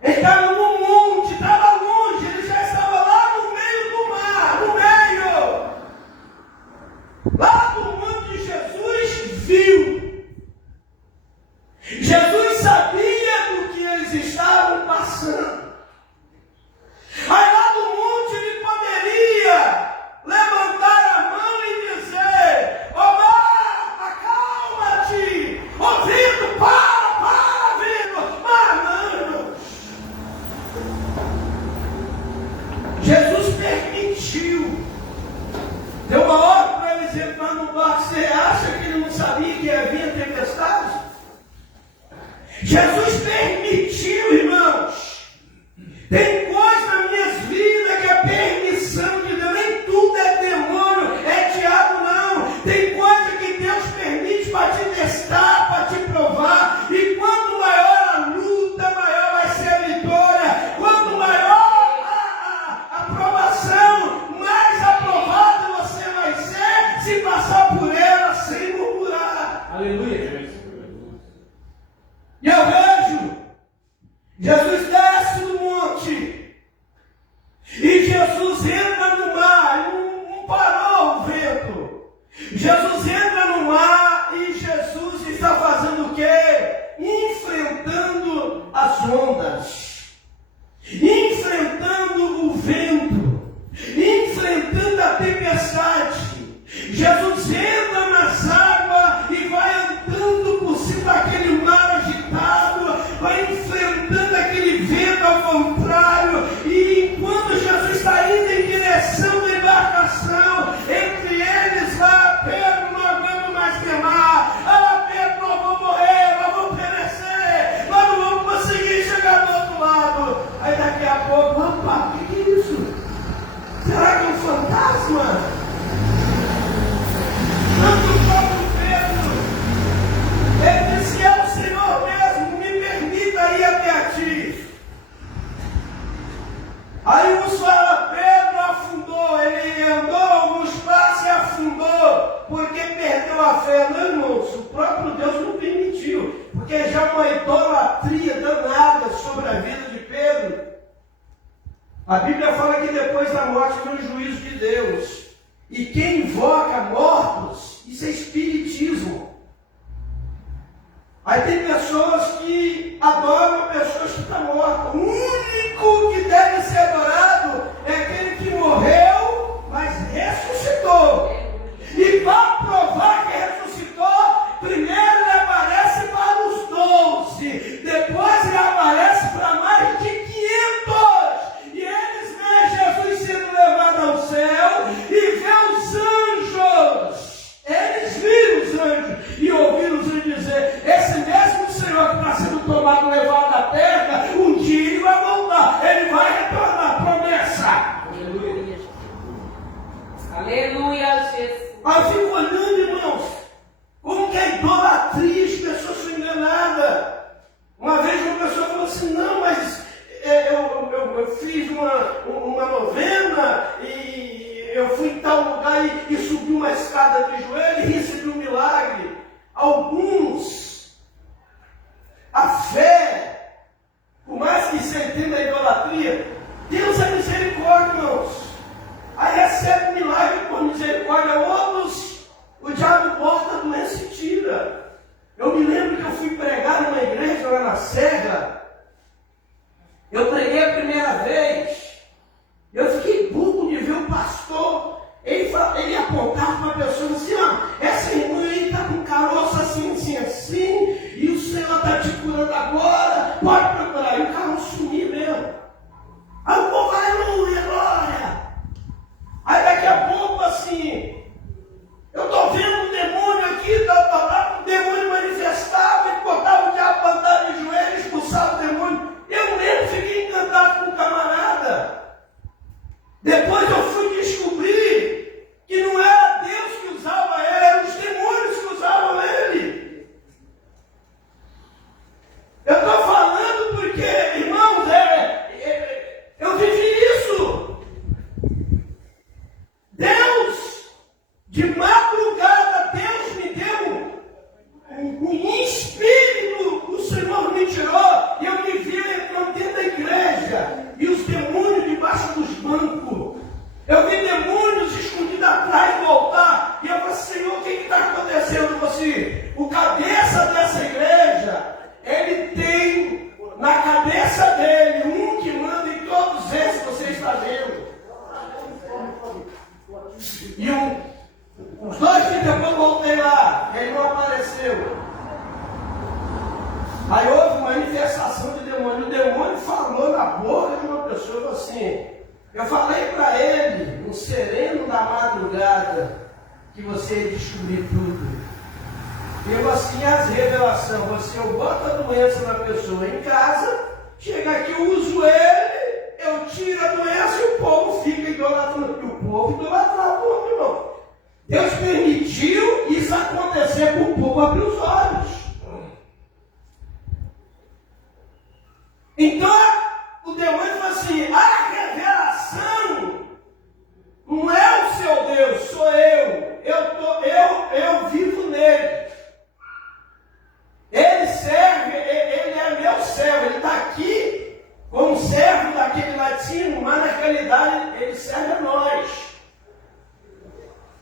Ele estava no monte, estava longe, ele já estava lá no meio do mar, no meio. Lá do monte Jesus viu. Jesus sabia do que eles estavam passando. Aí lá do monte ele poderia levantar a mão e dizer: ó mar, acalma-te, ó vento, para, vento. Mas não, irmãos. Jesus permitiu. Deu uma hora para eles entrar no barco. Você acha que ele não sabia que havia tempestade? Jesus permitiu, irmãos. Tem coisa na minha vida que é permissão de Deus. Nem tudo é demônio, é diabo, não. Tem coisa que Deus permite para te testar, para te provar. E quanto maior a luta, maior vai ser a vitória. Quanto maior a provação, mais aprovado você vai ser se passar por ela sem murmurar. Aleluia. E eu vejo Jesus desce do monte e Jesus entra no mar. Não parou o vento. Jesus entra no mar e Jesus está fazendo o quê? Enfrentando as ondas, enfrentando o vento, enfrentando a tempestade. Jesus entra nas águas e vai andando por cima daquele mar agitado, vai enfrentando aquele vento ao contrário. E enquanto Jesus está indo em direção da embarcação, entre eles lá, Pedro, não aguento mais queimar. Ah, Pedro, não vou morrer. perdeu a fé. Não, irmãos, o próprio Deus não permitiu, porque já uma idolatria danada sobre a vida de Pedro. A Bíblia fala que depois da morte vem o juízo de Deus. E quem invoca mortos, isso é espiritismo. Aí tem pessoas que adoram pessoas que estão mortas. O único que deve ser adorado é aquele que morreu, mas ressuscitou. E para provar que ressuscitou, primeiro ele aparece para os 12, depois ele aparece para mais de 500. E eles veem Jesus sendo levado ao céu e vê os anjos. Eles viram os anjos e ouviram os anjos dizer: esse mesmo Senhor que está sendo tomado, levado à terra, um dia ele vai voltar, ele vai retornar. Promessa. Aleluia. Aleluia, Jesus. Eu fico olhando, irmãos, como que a idolatria, as pessoas são enganadas. Uma vez uma pessoa falou assim: não, mas eu fiz uma novena e eu fui em tal lugar e subi uma escada de joelho e recebi um milagre. Alguns, a fé, por mais que você entenda a idolatria, Deus é misericórdia, irmãos. Aí recebe milagre por misericórdia. Outros, o diabo bota a doença e tira. Eu me lembro que eu fui pregar numa igreja lá na Serra. Eu preguei a primeira vez. Eu fiquei burro de ver o pastor. Ele apontava para a pessoa assim: ó, essa irmã aí está com caroço assim, assim, assim, e o Senhor está te curando agora, pode procurar. E o caroço sumir mesmo. Aí o povo, aleluia, glória. Aí daqui a pouco assim, eu estou vendo um demônio aqui, o demônio manifestava e botava o diabo para andar de joelhos, expulsava o demônio. Eu mesmo fiquei encantado com o camarada. Depois eu fui descobrir que não era Deus que usava ele, eram os demônios que usavam ele. Eu estou falando porque, irmãos, eu vivi isso. Deus, de madrugada, Deus me deu um espírito, o Senhor me tirou, e eu me vi entrando dentro da igreja, e os demônios debaixo dos bancos. Eu vi demônios escondidos atrás do altar, e eu falei: Senhor, o que está acontecendo com você? O cabeça dessa igreja, ele tem na cabeça dele um que manda em todos esses que você está vendo. E os 2 dias depois eu voltei lá, ele não apareceu. Aí houve uma manifestação de demônio. O demônio falou na boca de uma pessoa assim. Eu falei para ele, no sereno da madrugada, que você ia descobrir tudo. E eu assim, as revelações, você eu boto a doença na pessoa em casa, chega aqui, eu uso ele, eu tiro a doença e o povo fica idolatrando. E o povo idolatrava o homem, irmão. Deus permitiu isso acontecer para o povo abrir os olhos. Então, o demônio fala assim: a revelação não é o seu Deus, sou eu. Eu vivo nele. Ele serve, ele é meu servo. Ele está aqui como servo daquele lá de cima, mas na realidade ele serve a nós.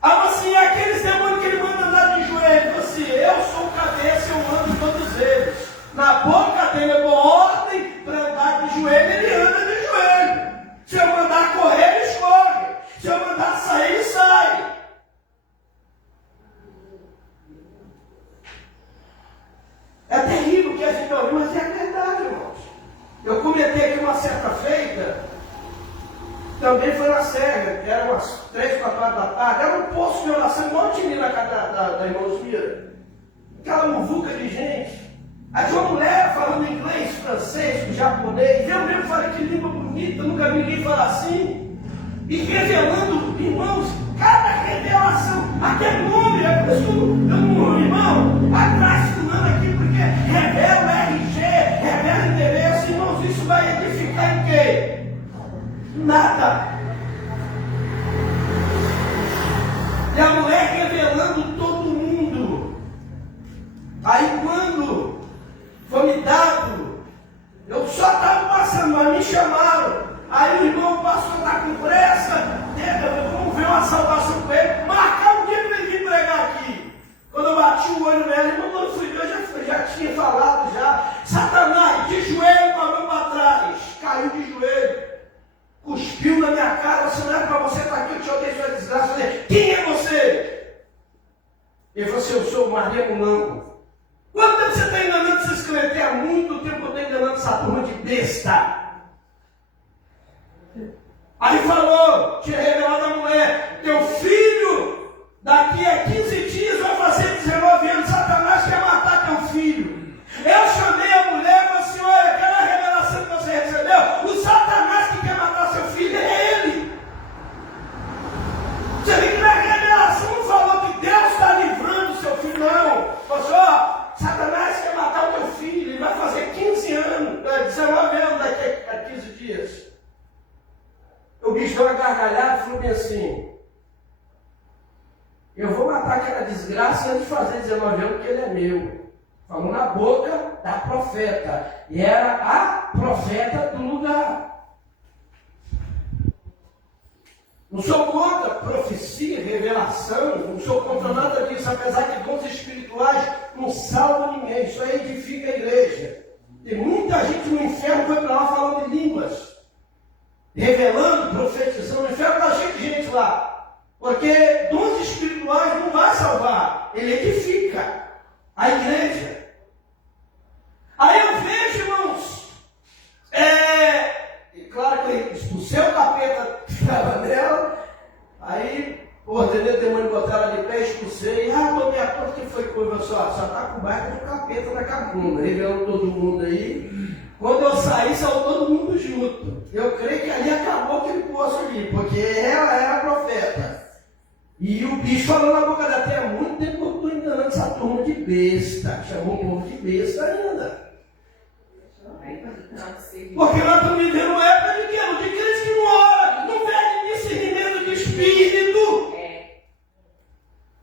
Assim, aqueles demônios que ele manda andar de joelho, assim, eu sou o cabeça, eu mando todos eles. Na boca dele eu dou ordem para andar de joelho, ele anda de joelho. Se eu mandar correr, eles correm. Se eu mandar sair, ele sai. É terrível o que a gente ouviu, mas é a verdade, irmãos. Eu comentei aqui uma certa feita, também foi na Serra, que era umas 3, 4 horas da tarde, era um poço de oração, igual tinha na casa da irmã Osmira. Aquela muvuca de gente. Aí tinha uma mulher falando inglês, francês, japonês. Eu mesmo falei: que língua bonita, nunca vi ninguém falar assim. E revelando, irmãos, cada revelação, até nome, é por isso que eu não, irmão, atrás do nome aqui, porque revela o RG, revela o endereço, irmãos, isso vai edificar em quê? Nada. E a mulher revelando todo mundo. falou assim, eu sou Maria Mulambo. Quanto tempo você está enganando esses crentes? Há muito tempo eu estou enganando essa turma de besta. Aí falou, tinha revelado a mulher, teu filho, daqui a 15 dias vai fazer 19 anos, Satanás quer matar teu filho. Eu chamei a mulher e falei assim, olha, aquela revelação que você recebeu, o Satanás que quer matar seu filho é ele. Você vê que na revelação não falou que Deus está livrando o seu filho, não. Falou assim, ó, Satanás quer matar o teu filho, ele vai fazer 15 anos, 19 anos daqui a 15 dias. O bicho deu uma gargalhada e falou bem assim, eu vou matar aquela desgraça antes de fazer 19 anos, porque ele é meu. Falou na boca da profeta. E era a profeta do lugar. Não sou contra profecia, revelação, não sou contra nada disso, apesar que dons espirituais não salvam ninguém, isso aí edifica a igreja. Tem muita gente no inferno que foi para lá falando em línguas, revelando, profetizando. O inferno está cheio de gente lá, porque dons espirituais não vai salvar, ele edifica a igreja. Aí eu vejo, irmãos, claro que o seu capeta estava nela, aí ordenei o demônio botar ela de pé, expulsei, tomei a conta que foi coisa só está com barca de capeta na cabuna, revelando todo mundo aí. Quando eu saí, saiu todo mundo junto. Eu creio que ali acabou aquele poço ali, porque ela era profeta. E o bicho falou na boca da terra, muito tempo que eu estou enganando essa turma de besta. Chamou o povo de besta ainda. Porque nós estamos vivendo época de quê? De crente que não ora, não pede discernimento de espírito.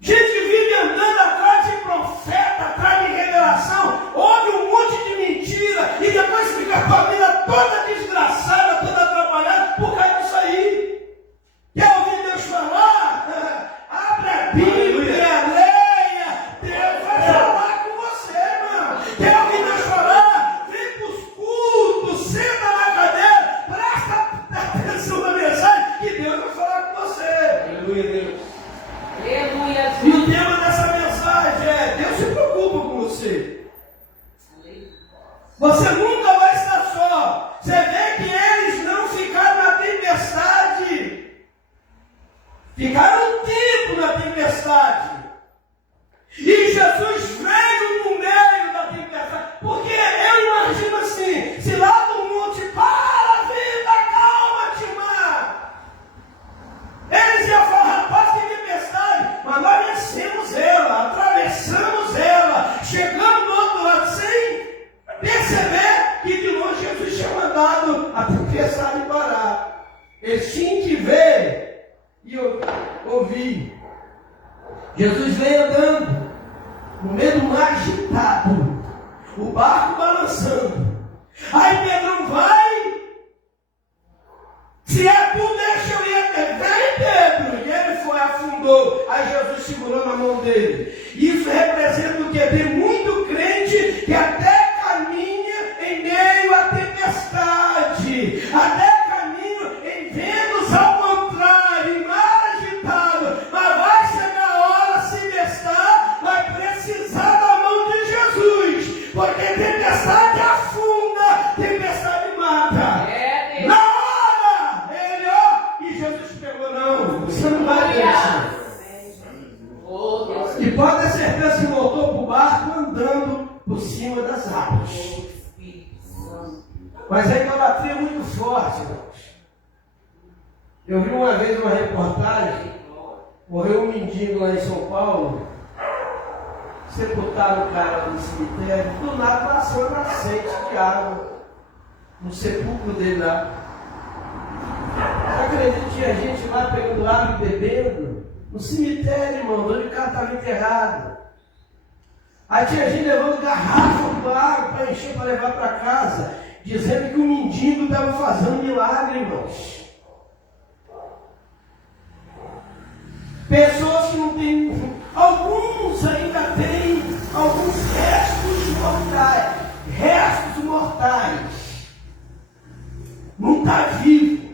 Gente que vive andando atrás de profeta, atrás de revelação, ouve um monte de mentira e depois fica com a vida toda desgraçada, toda atrapalhada por causa disso aí. Quer ouvir Deus falar? Abre a Bíblia, leia, Deus vai falar com você, irmão. Quer ouvir Deus falar? Vem para os cultos, senta na cadeira, presta atenção na mensagem que Deus vai falar com você. Aleluia, Deus. Aleluia. E o tema dessa mensagem é: Deus se preocupa com você. Você nunca vai estar só. Você vê que eles não ficaram na tempestade. Ficaram um tempo na tempestade. E Jesus veio no meio da tempestade. Porque eu imagino assim: se lá no monte, para a vida, calma-te, mar. Eles iam falar, rapaz, que tempestade. Mas nós vencemos ela, atravessamos ela, chegamos do outro lado sem perceber que de longe Jesus tinha mandado a tempestade parar. Eles tinham que ver e ouvir. Jesus veio andando no meio do mar agitado, o barco balançando. Aí Pedro vai, se é tu, deixa eu ir até. Vem, Pedro! E ele foi, afundou. Aí Jesus segurou na mão dele. Isso representa o que? Tem muito crente que até caminha em meio à tempestade, até caminha em ventos ao contrário, em mar agitado, mas vai chegar a hora, se bestar, vai precisar da mão de Jesus, porque tempestade afunda, tempestade mata. Na hora, ele, e Jesus pegou, não, você não vai deixar. E pode ter certeza que voltou para o barco andando por cima das águas. Mas a idolatria é muito forte, irmãos. Eu vi uma vez uma reportagem, morreu um mendigo lá em São Paulo, sepultaram o cara lá no cemitério, do nada passou um aceite de água no sepulcro dele lá. Eu acredito que tinha gente lá pegando água e bebendo no cemitério, irmão, onde o cara estava enterrado. Aí tinha gente levando garrafa com água para encher, para levar para casa, dizendo que o mendigo estava fazendo milagre, irmãos. Pessoas que não têm, alguns ainda têm alguns restos mortais. Não está vivo.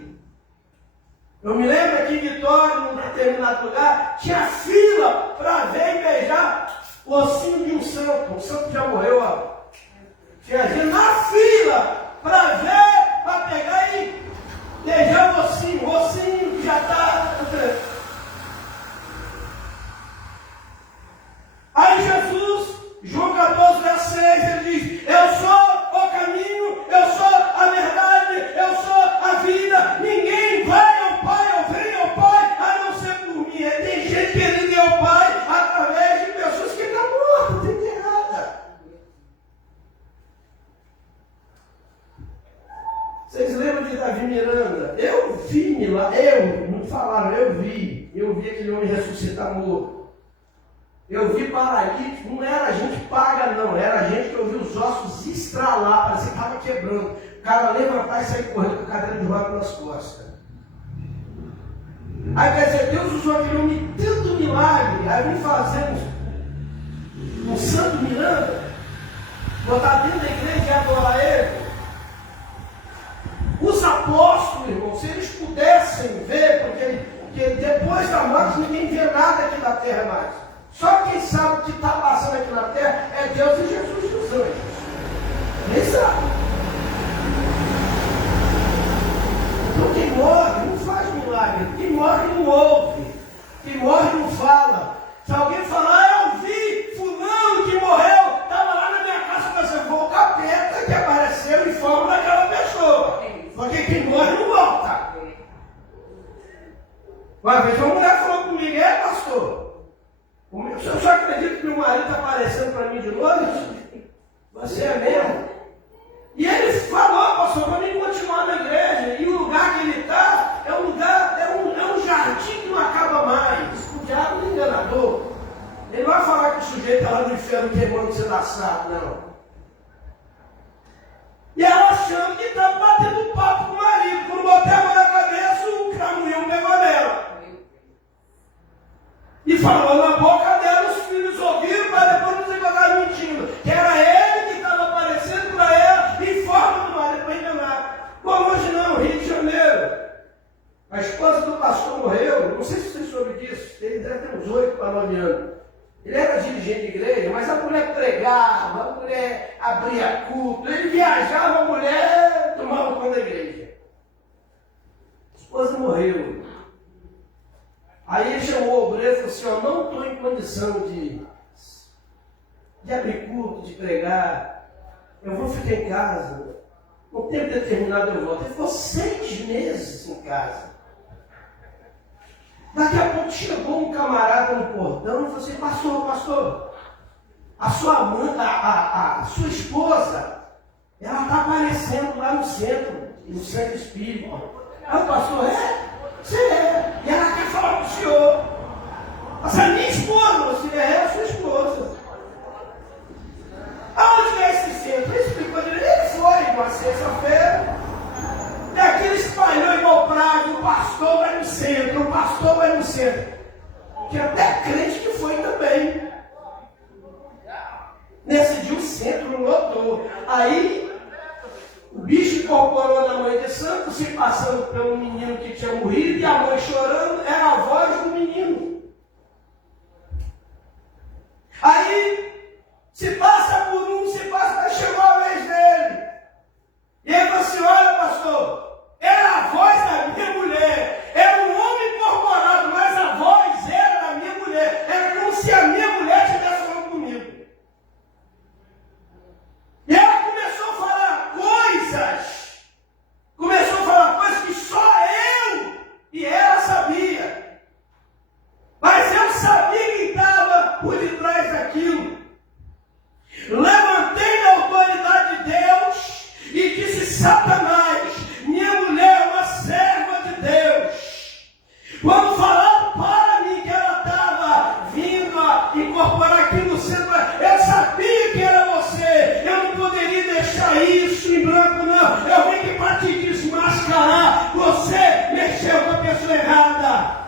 Eu me lembro aqui em Vitória, num determinado lugar, tinha fila para ver e beijar ossinho de um santo já morreu, ó. Tinha gente na fila para ver, para pegar e deixar o ossinho que já está. Aí Jesus, João 14, verso 6, ele diz: eu sou o caminho, eu sou a verdade, eu sou a vida. Ninguém vai ao Pai ou vem ao Pai a não ser por mim. Tem gente querendo ir ao Pai através de pessoas que estão mortas, enterradas. Vocês lembram de Davi Miranda? Eu vi lá, não falaram, eu vi aquele homem ressuscitar morto. Eu vi paralítico, não era gente paga não, era gente que eu vi os ossos estralar, parecia que estava quebrando. O cara levantar e sair correndo com a cadeira de roda nas costas. Aí quer dizer, Deus usou aquele homem tanto milagre, aí vem fazendo um santo Miranda, botar dentro da igreja e adorar ele. Os apóstolos, irmão, se eles pudessem ver, porque depois da morte ninguém vê nada aqui na terra mais. Só quem sabe o que está passando aqui na terra é Deus e Jesus e os anjos. Nem sabe. Então quem morre não faz milagre. Quem morre não ouve. Quem morre não fala. Se alguém falar, eu vi fulano que morreu, estava lá na minha casa, mas eu vou o capeta que apareceu em forma daquela pessoa. Porque quem morre não volta. Uma vez uma mulher falou comigo: pastor, o senhor só acredita que meu marido está aparecendo para mim de noite? Você é mesmo? E ele falou, pastor, para mim continuar na igreja. E o lugar que ele está é um jardim que não acaba mais. O diabo é um enganador. Ele não vai falar que o sujeito está lá no inferno queimando sendo assado, não. E ela achando que estava batendo papo com o marido. Quando botei a mão na cabeça, o cramunhão pegou nela. E falou na boca dela, os filhos ouviram, para depois não dizer que eu estava mentindo. Que era ele que estava aparecendo para ela, em forma do marido, para enganar. Bom, hoje não, Rio de Janeiro. A esposa do pastor morreu, não sei se vocês soube disso, ele deve ter uns 8 para 9 anos. Ele era dirigente de igreja, mas a mulher pregava, a mulher abria culto, ele viajava, a mulher tomava conta da igreja. A esposa morreu. Aí ele chamou o obreiro e falou assim: ó, não estou em condição de abrir culto, de pregar, eu vou ficar em casa, no tempo determinado eu volto. Ele ficou 6 meses em casa. Daqui a pouco chegou um camarada no portão e falou assim: pastor, a sua mãe, a sua esposa, ela está aparecendo lá no centro espírita. Aí o pastor: você é. E ela quer falar com o senhor. Essa é minha esposa. Você é a sua esposa. Aonde é esse centro? Ele explicou direito. Ele foi uma sexta-feira. Daqui ele espalhou igual praga. O pastor vai no centro. O pastor vai no centro. Tinha até crente que foi também. Nesse dia o centro lotou. Aí o bicho incorporou na mãe de santo, se passando pelo menino que tinha morrido, e a mãe chorando, era a voz do menino. Aí, se passa por um, chegou a vez dele. E ele falou assim: olha, pastor, era a voz da minha mulher, era um homem incorporado, mas a voz era da minha mulher, era como se a minha mulher estivesse falando comigo. E ela começou a falar coisas que só eu e ela sabia. Mas eu sabia quem estava por detrás daquilo. Levantei na autoridade de Deus e disse: Satanás, minha mulher é uma serva de Deus. Quando falaram para mim que ela estava vindo a incorporar aqui no centro, eu sabia que era você. Eu não poderia deixar isso em branco, não. Eu vim aqui para te desmascarar. Você mexeu com a pessoa errada.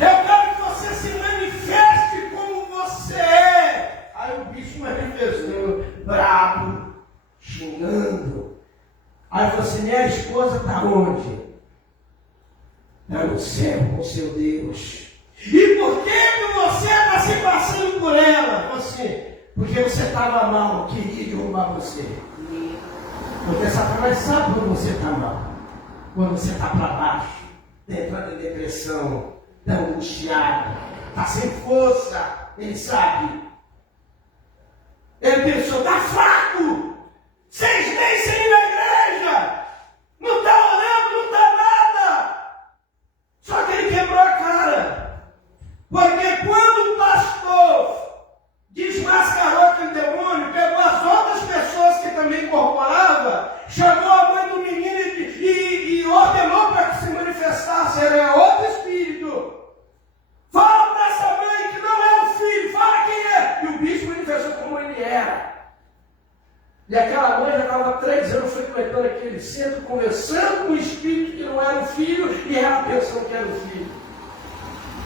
Eu quero que você se manifeste como você é. Aí o bicho manifestou, bravo, xingando. Aí falou assim: minha esposa está onde? Está no céu com seu Deus. E por que você está se passando por ela? assim, porque você estava mal, queria derrubar você. Porque Satanás sabe quando você está mal, quando você está para baixo, está entrando em depressão, está angustiado, está sem força, ele sabe. Ele pensou, está fraco, 6 meses sem ir na igreja, não está orando, não está nada. Só que ele quebrou a cara, porque quando o pastor desmascarou aquele demônio, pegou as outras pessoas que também incorporava, chamou a mãe do menino e ordenou para que se manifestasse, era outro espírito. Fala para essa mãe que não é o filho, fala quem é. E o bicho manifestou como ele era. E aquela mãe já estava há 3 anos frequentando aquele centro, conversando com o espírito que não era o filho, e ela pensando que era o filho.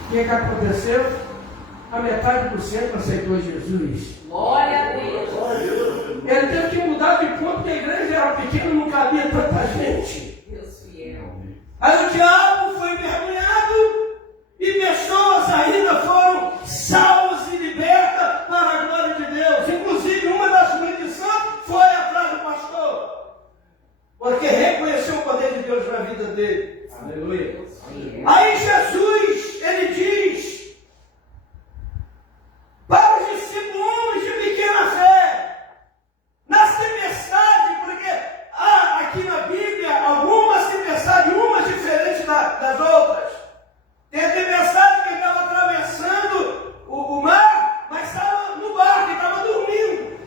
O que aconteceu? A metade do centro aceitou Jesus. Glória a Deus. Ele teve que mudar de ponto, porque a igreja era pequena, não cabia tanta gente. Deus fiel. Aí o diabo foi envergonhado e pessoas ainda foram salvas e libertas para a glória de Deus. Inclusive, uma das mães de santo foi atrás do pastor, porque reconheceu o poder de Deus na vida dele. Aleluia. Aí Jesus, ele diz para os discípulos de pequena fé, nas tempestades, porque há aqui na Bíblia algumas tempestades, umas diferentes das outras. Tem a tempestade que estava atravessando o mar, mas estava no barco e estava dormindo.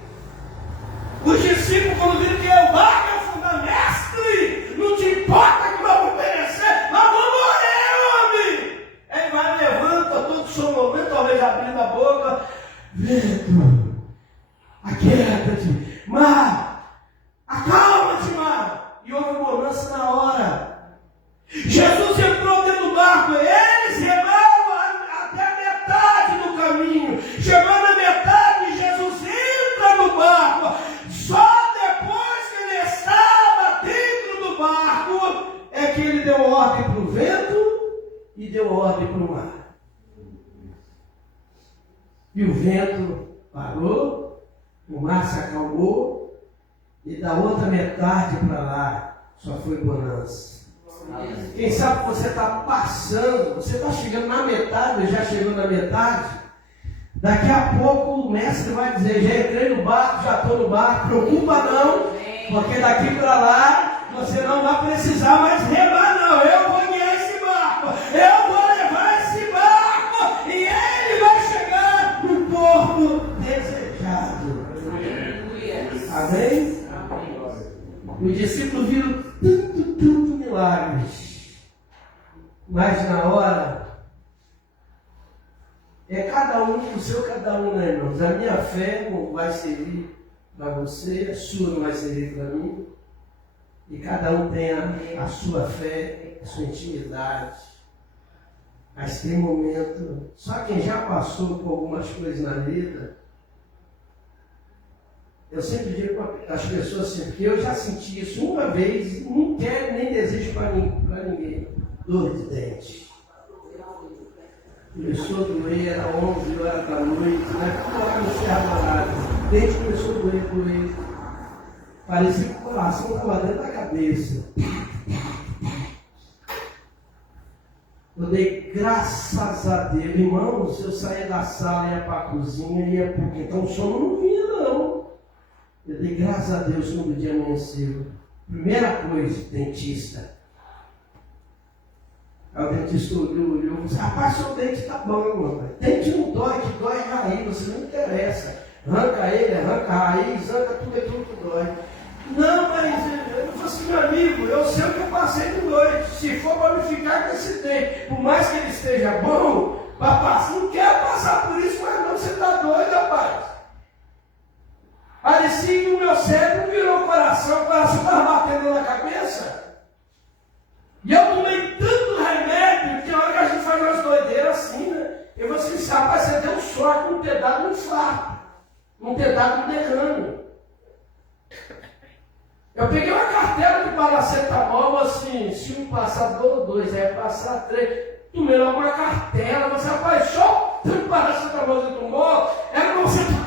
Os discípulos, quando viram que o barco ia afundar, mestre, não te importa que vamos perecer, nós vamos morrer, homem! Aí vai, levanta, todo sonolento, talvez abrindo a boca, vento, aquieta-te, mar, acalma-te, mar. E houve bonança na hora. Jesus entrou dentro do barco, eles remaram até a metade do caminho. Chegou na metade, Jesus entra no barco. Só depois que ele estava dentro do barco é que ele deu ordem para o vento e deu ordem para o mar. E o vento parou, o mar se acalmou, e da outra metade para lá só foi bonança. Quem sabe você está passando, você está chegando na metade, já chegou na metade, daqui a pouco o mestre vai dizer, já entrei no barco, já estou no barco, preocupa não, porque daqui para lá você não vai precisar mais remar não, eu vou guiar esse barco, eu vou levar esse barco, e ele vai chegar no porto desejado. Amém? Os discípulos viram tanto milagres, mas na hora é cada um com o seu cada um, né, irmãos? A minha fé não vai servir para você, a sua não vai servir para mim, e cada um tem a sua fé, a sua intimidade. Mas tem momento, só quem já passou por algumas coisas na vida. Eu sempre digo para as pessoas assim, porque eu já senti isso uma vez, não quero nem desejo para ninguém. Dor de dente. Começou a doer, era 11 horas da noite, né? Tudo lá no Serra Dourada. O dente começou a doer. Parecia que o coração estava dentro da cabeça. Eu dei graças a Deus, irmãos, eu saía da sala, ia para a cozinha, ia porque então o sono não vinha não. Eu dei graças a Deus quando o dia amanheceu. Primeira coisa, dentista. Aí o dentista olhou e disse, rapaz, seu dente está bom, mano. Dente não dói, que dói é raiz, você não interessa. Arranca ele, arranca a raiz, arranca tudo, é tudo que dói. Não, mas eu falei assim, meu amigo, eu sei o que eu passei de noite. Se for para me ficar com esse dente, por mais que ele esteja bom, papai, não quero passar por isso, mas não, você está doido, rapaz. Parecia que o meu cérebro virou o coração estava batendo na cabeça. E eu tomei tanto remédio, que a hora que a gente faz umas doideiras assim, né? Eu falei assim, rapaz, você deu sorte não ter dado um infarto, não ter dado um derrame. Eu peguei uma cartela de paracetamol, assim, se um passar 2, aí passar 3, tomei logo uma cartela, você, rapaz, só tanto paracetamol você tomou, era pra você estar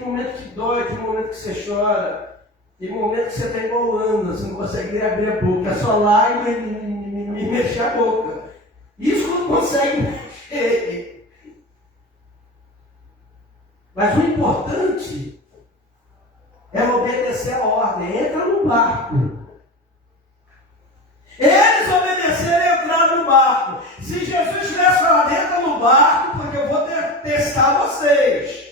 tem momento que dói, tem momento que você chora, tem momento que você está igual Ana, você não consegue nem abrir a boca, é só lá e mexer a boca. Isso não consegue mexer. Mas o importante é obedecer a ordem. Entra no barco. Eles obedeceram e entraram no barco. Se Jesus tivesse falado, entra no barco, porque eu vou testar vocês.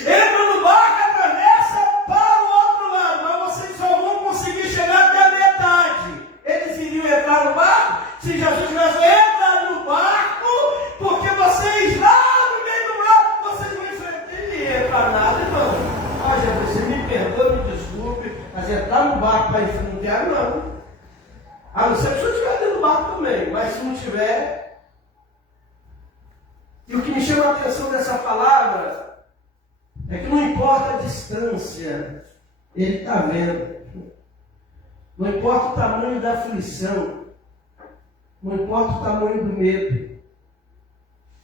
Entra no barco, atravessa para o outro lado, mas vocês só vão conseguir chegar até a metade. Eles iriam entrar no barco se Jesus tivesse entrado no barco, porque vocês lá no meio do mar, vocês vão enfrentar e entrar nada, não. Ó, Jesus, você me perdoa, me desculpe, mas entrar no barco para enfrentar, não. A não ser que o senhor estiver dentro do barco também, mas se não tiver. E o que me chama a atenção dessa palavra é que não importa a distância, ele está vendo. Não importa o tamanho da aflição, não importa o tamanho do medo,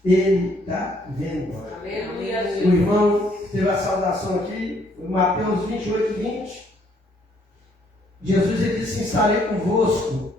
ele está vendo. Aleluia. O irmão teve a saudação aqui, em Mateus 28, 20. Jesus ele disse: estarei convosco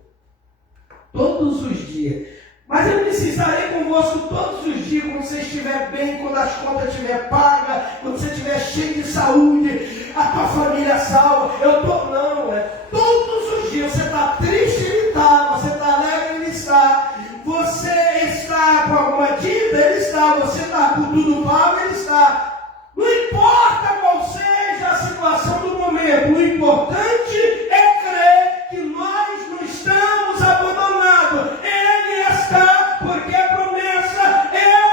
todos os dias. Mas ele disse: estarei convosco todos os dias, quando você estiver bem, quando as contas estiver pagas, quando você estiver cheio de saúde, a tua família salva. Não, é todos os dias. Você está triste, ele está. Você está alegre, ele está. Você está com alguma dívida, ele está. Você está com tudo pago, ele está. Não importa qual seja a situação do momento, o importante é crer que nós não estamos abandonados. Ele está, porque a promessa, eu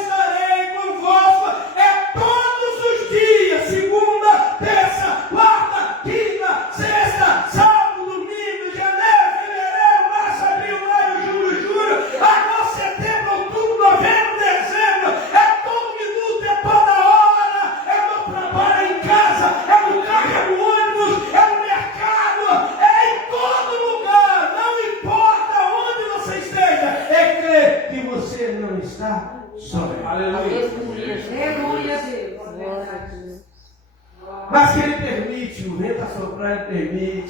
estarei convosco, é todos os dias, segunda, terça, quarta, quinta, sexta, sábado, domingo, janeiro, fevereiro, março, abril, maio, junho, julho, agosto, setembro, outubro, novembro, dezembro, é todo minuto, é toda hora, é no trabalho, em casa, é no carro, é no ônibus, é no mercado, é em todo lugar, não importa onde você esteja, é crer que você não está só. Aleluia. Aleluia, Deus. Mas que ele permite, o vento assoprar, ele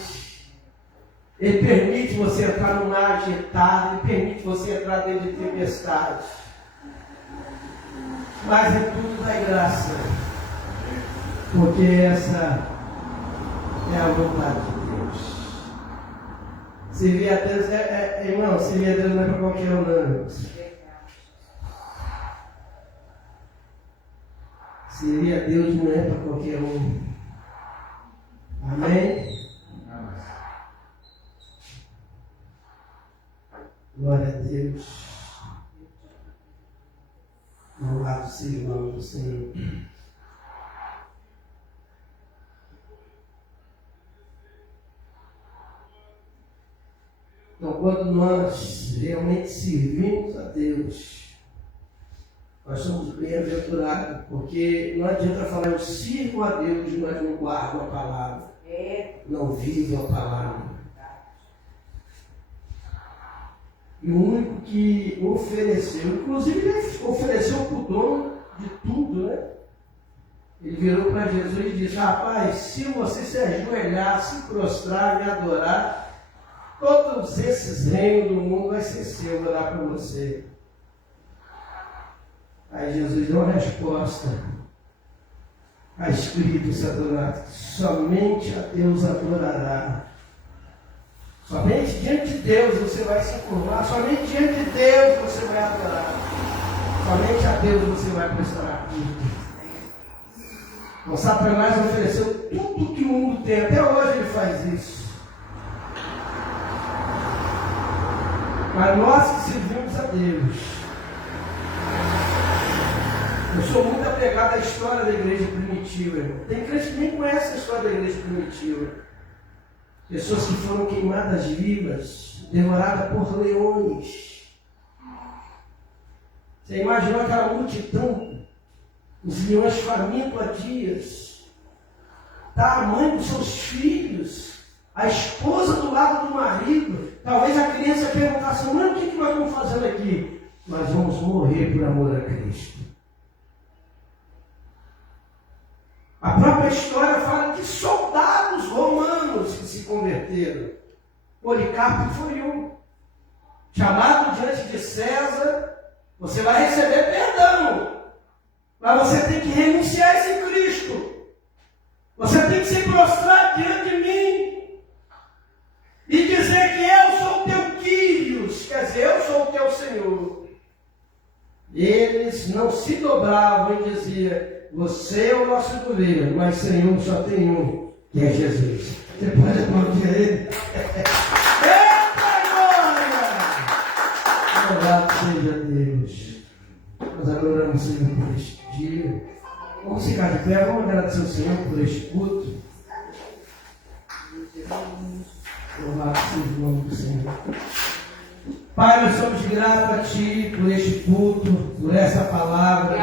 permite você entrar num mar agitado, ele permite você entrar dentro de tempestade. Mas é tudo da graça, porque essa é a vontade de Deus. Servir a Deus irmão, servir a Deus não é para qualquer um, não. Servir a Deus não é para qualquer um. Amém? Glória a Deus. Louvado seja o nome do Senhor. Então, quando nós realmente servimos a Deus, nós somos bem-aventurados, porque não adianta falar eu sirvo a Deus, mas não guardo a palavra, não vivo a palavra. E o único que ofereceu, inclusive ele ofereceu para o dono de tudo, né? Ele virou para Jesus e disse: rapaz, se você se ajoelhar, se prostrar, me adorar, todos esses reinos do mundo vai ser seu, vou dar para você. Aí Jesus deu uma resposta. Está escrito, Satanás, somente a Deus adorará. Somente diante de Deus você vai se curvar, somente diante de Deus você vai adorar, somente a Deus você vai prestar culto. O Satanás ofereceu tudo que o mundo tem, até hoje ele faz isso. Mas nós que servimos a Deus, eu sou muito apegado à história da igreja primitiva, irmão. Tem crente que nem conhece a história da igreja primitiva. Pessoas que foram queimadas vivas, devoradas por leões. Você imaginou aquela multidão, os leões famintos há dias, tá a mãe dos seus filhos, a esposa do lado do marido. Talvez a criança perguntasse: mãe, o que nós estamos fazendo aqui? Nós vamos morrer por amor a Cristo. presbítero. Policarpo foi um. Chamado diante de César, você vai receber perdão. Mas você tem que renunciar a esse Cristo. Você tem que se prostrar diante de mim. E dizer que eu sou o teu Quírios, quer dizer, eu sou o teu Senhor. Eles não se dobravam e diziam, você é o nosso governo, mas Senhor só tem um, que é Jesus. Você pode aplaudir ele? Eita glória! Louvado seja Deus. Nós adoramos o Senhor por este dia. Vamos ficar de pé, vamos agradecer ao Senhor por este culto. Louvado seja o nome do Senhor. Pai, nós somos gratos a Ti por este culto, por essa palavra.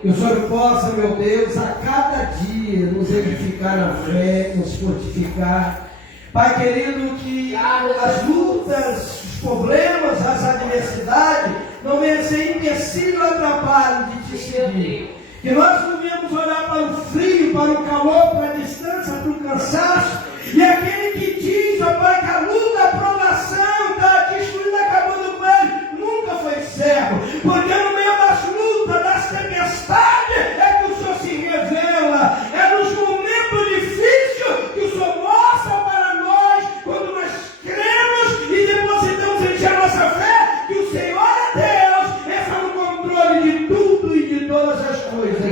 Que o Senhor possa, meu Deus, a cada dia nos edificar na fé, nos fortificar. Pai querido, que as lutas, os problemas, as adversidades não venham ser empecilho ou atrapalho de Te seguir. Que nós não venhamos olhar para o frio, para o calor, para a distância, para o cansaço. E aquele que diz, ó Pai, que a luta, a provação está destruindo, acabando com ele, nunca foi cego. Porque no meio das lutas, das tempestades, é que o Senhor se revela. É nos momentos difíceis que o Senhor mostra para nós, quando nós cremos e depositamos em Ti a nossa fé, que o Senhor é Deus, está no controle de tudo e de todas as coisas.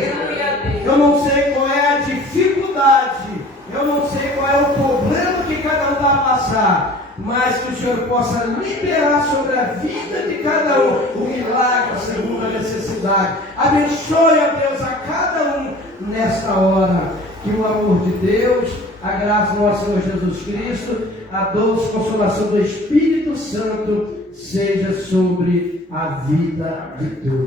Eu não sei qual é a dificuldade, eu não sei qual é o problema que cada um vai passar, mas que o Senhor possa liberar sobre a vida de cada um o milagre segundo a necessidade. Abençoe, ó Deus, a cada um nesta hora. Que o amor de Deus, a graça do nosso Senhor Jesus Cristo, a doce consolação do Espírito Santo seja sobre a vida de todos.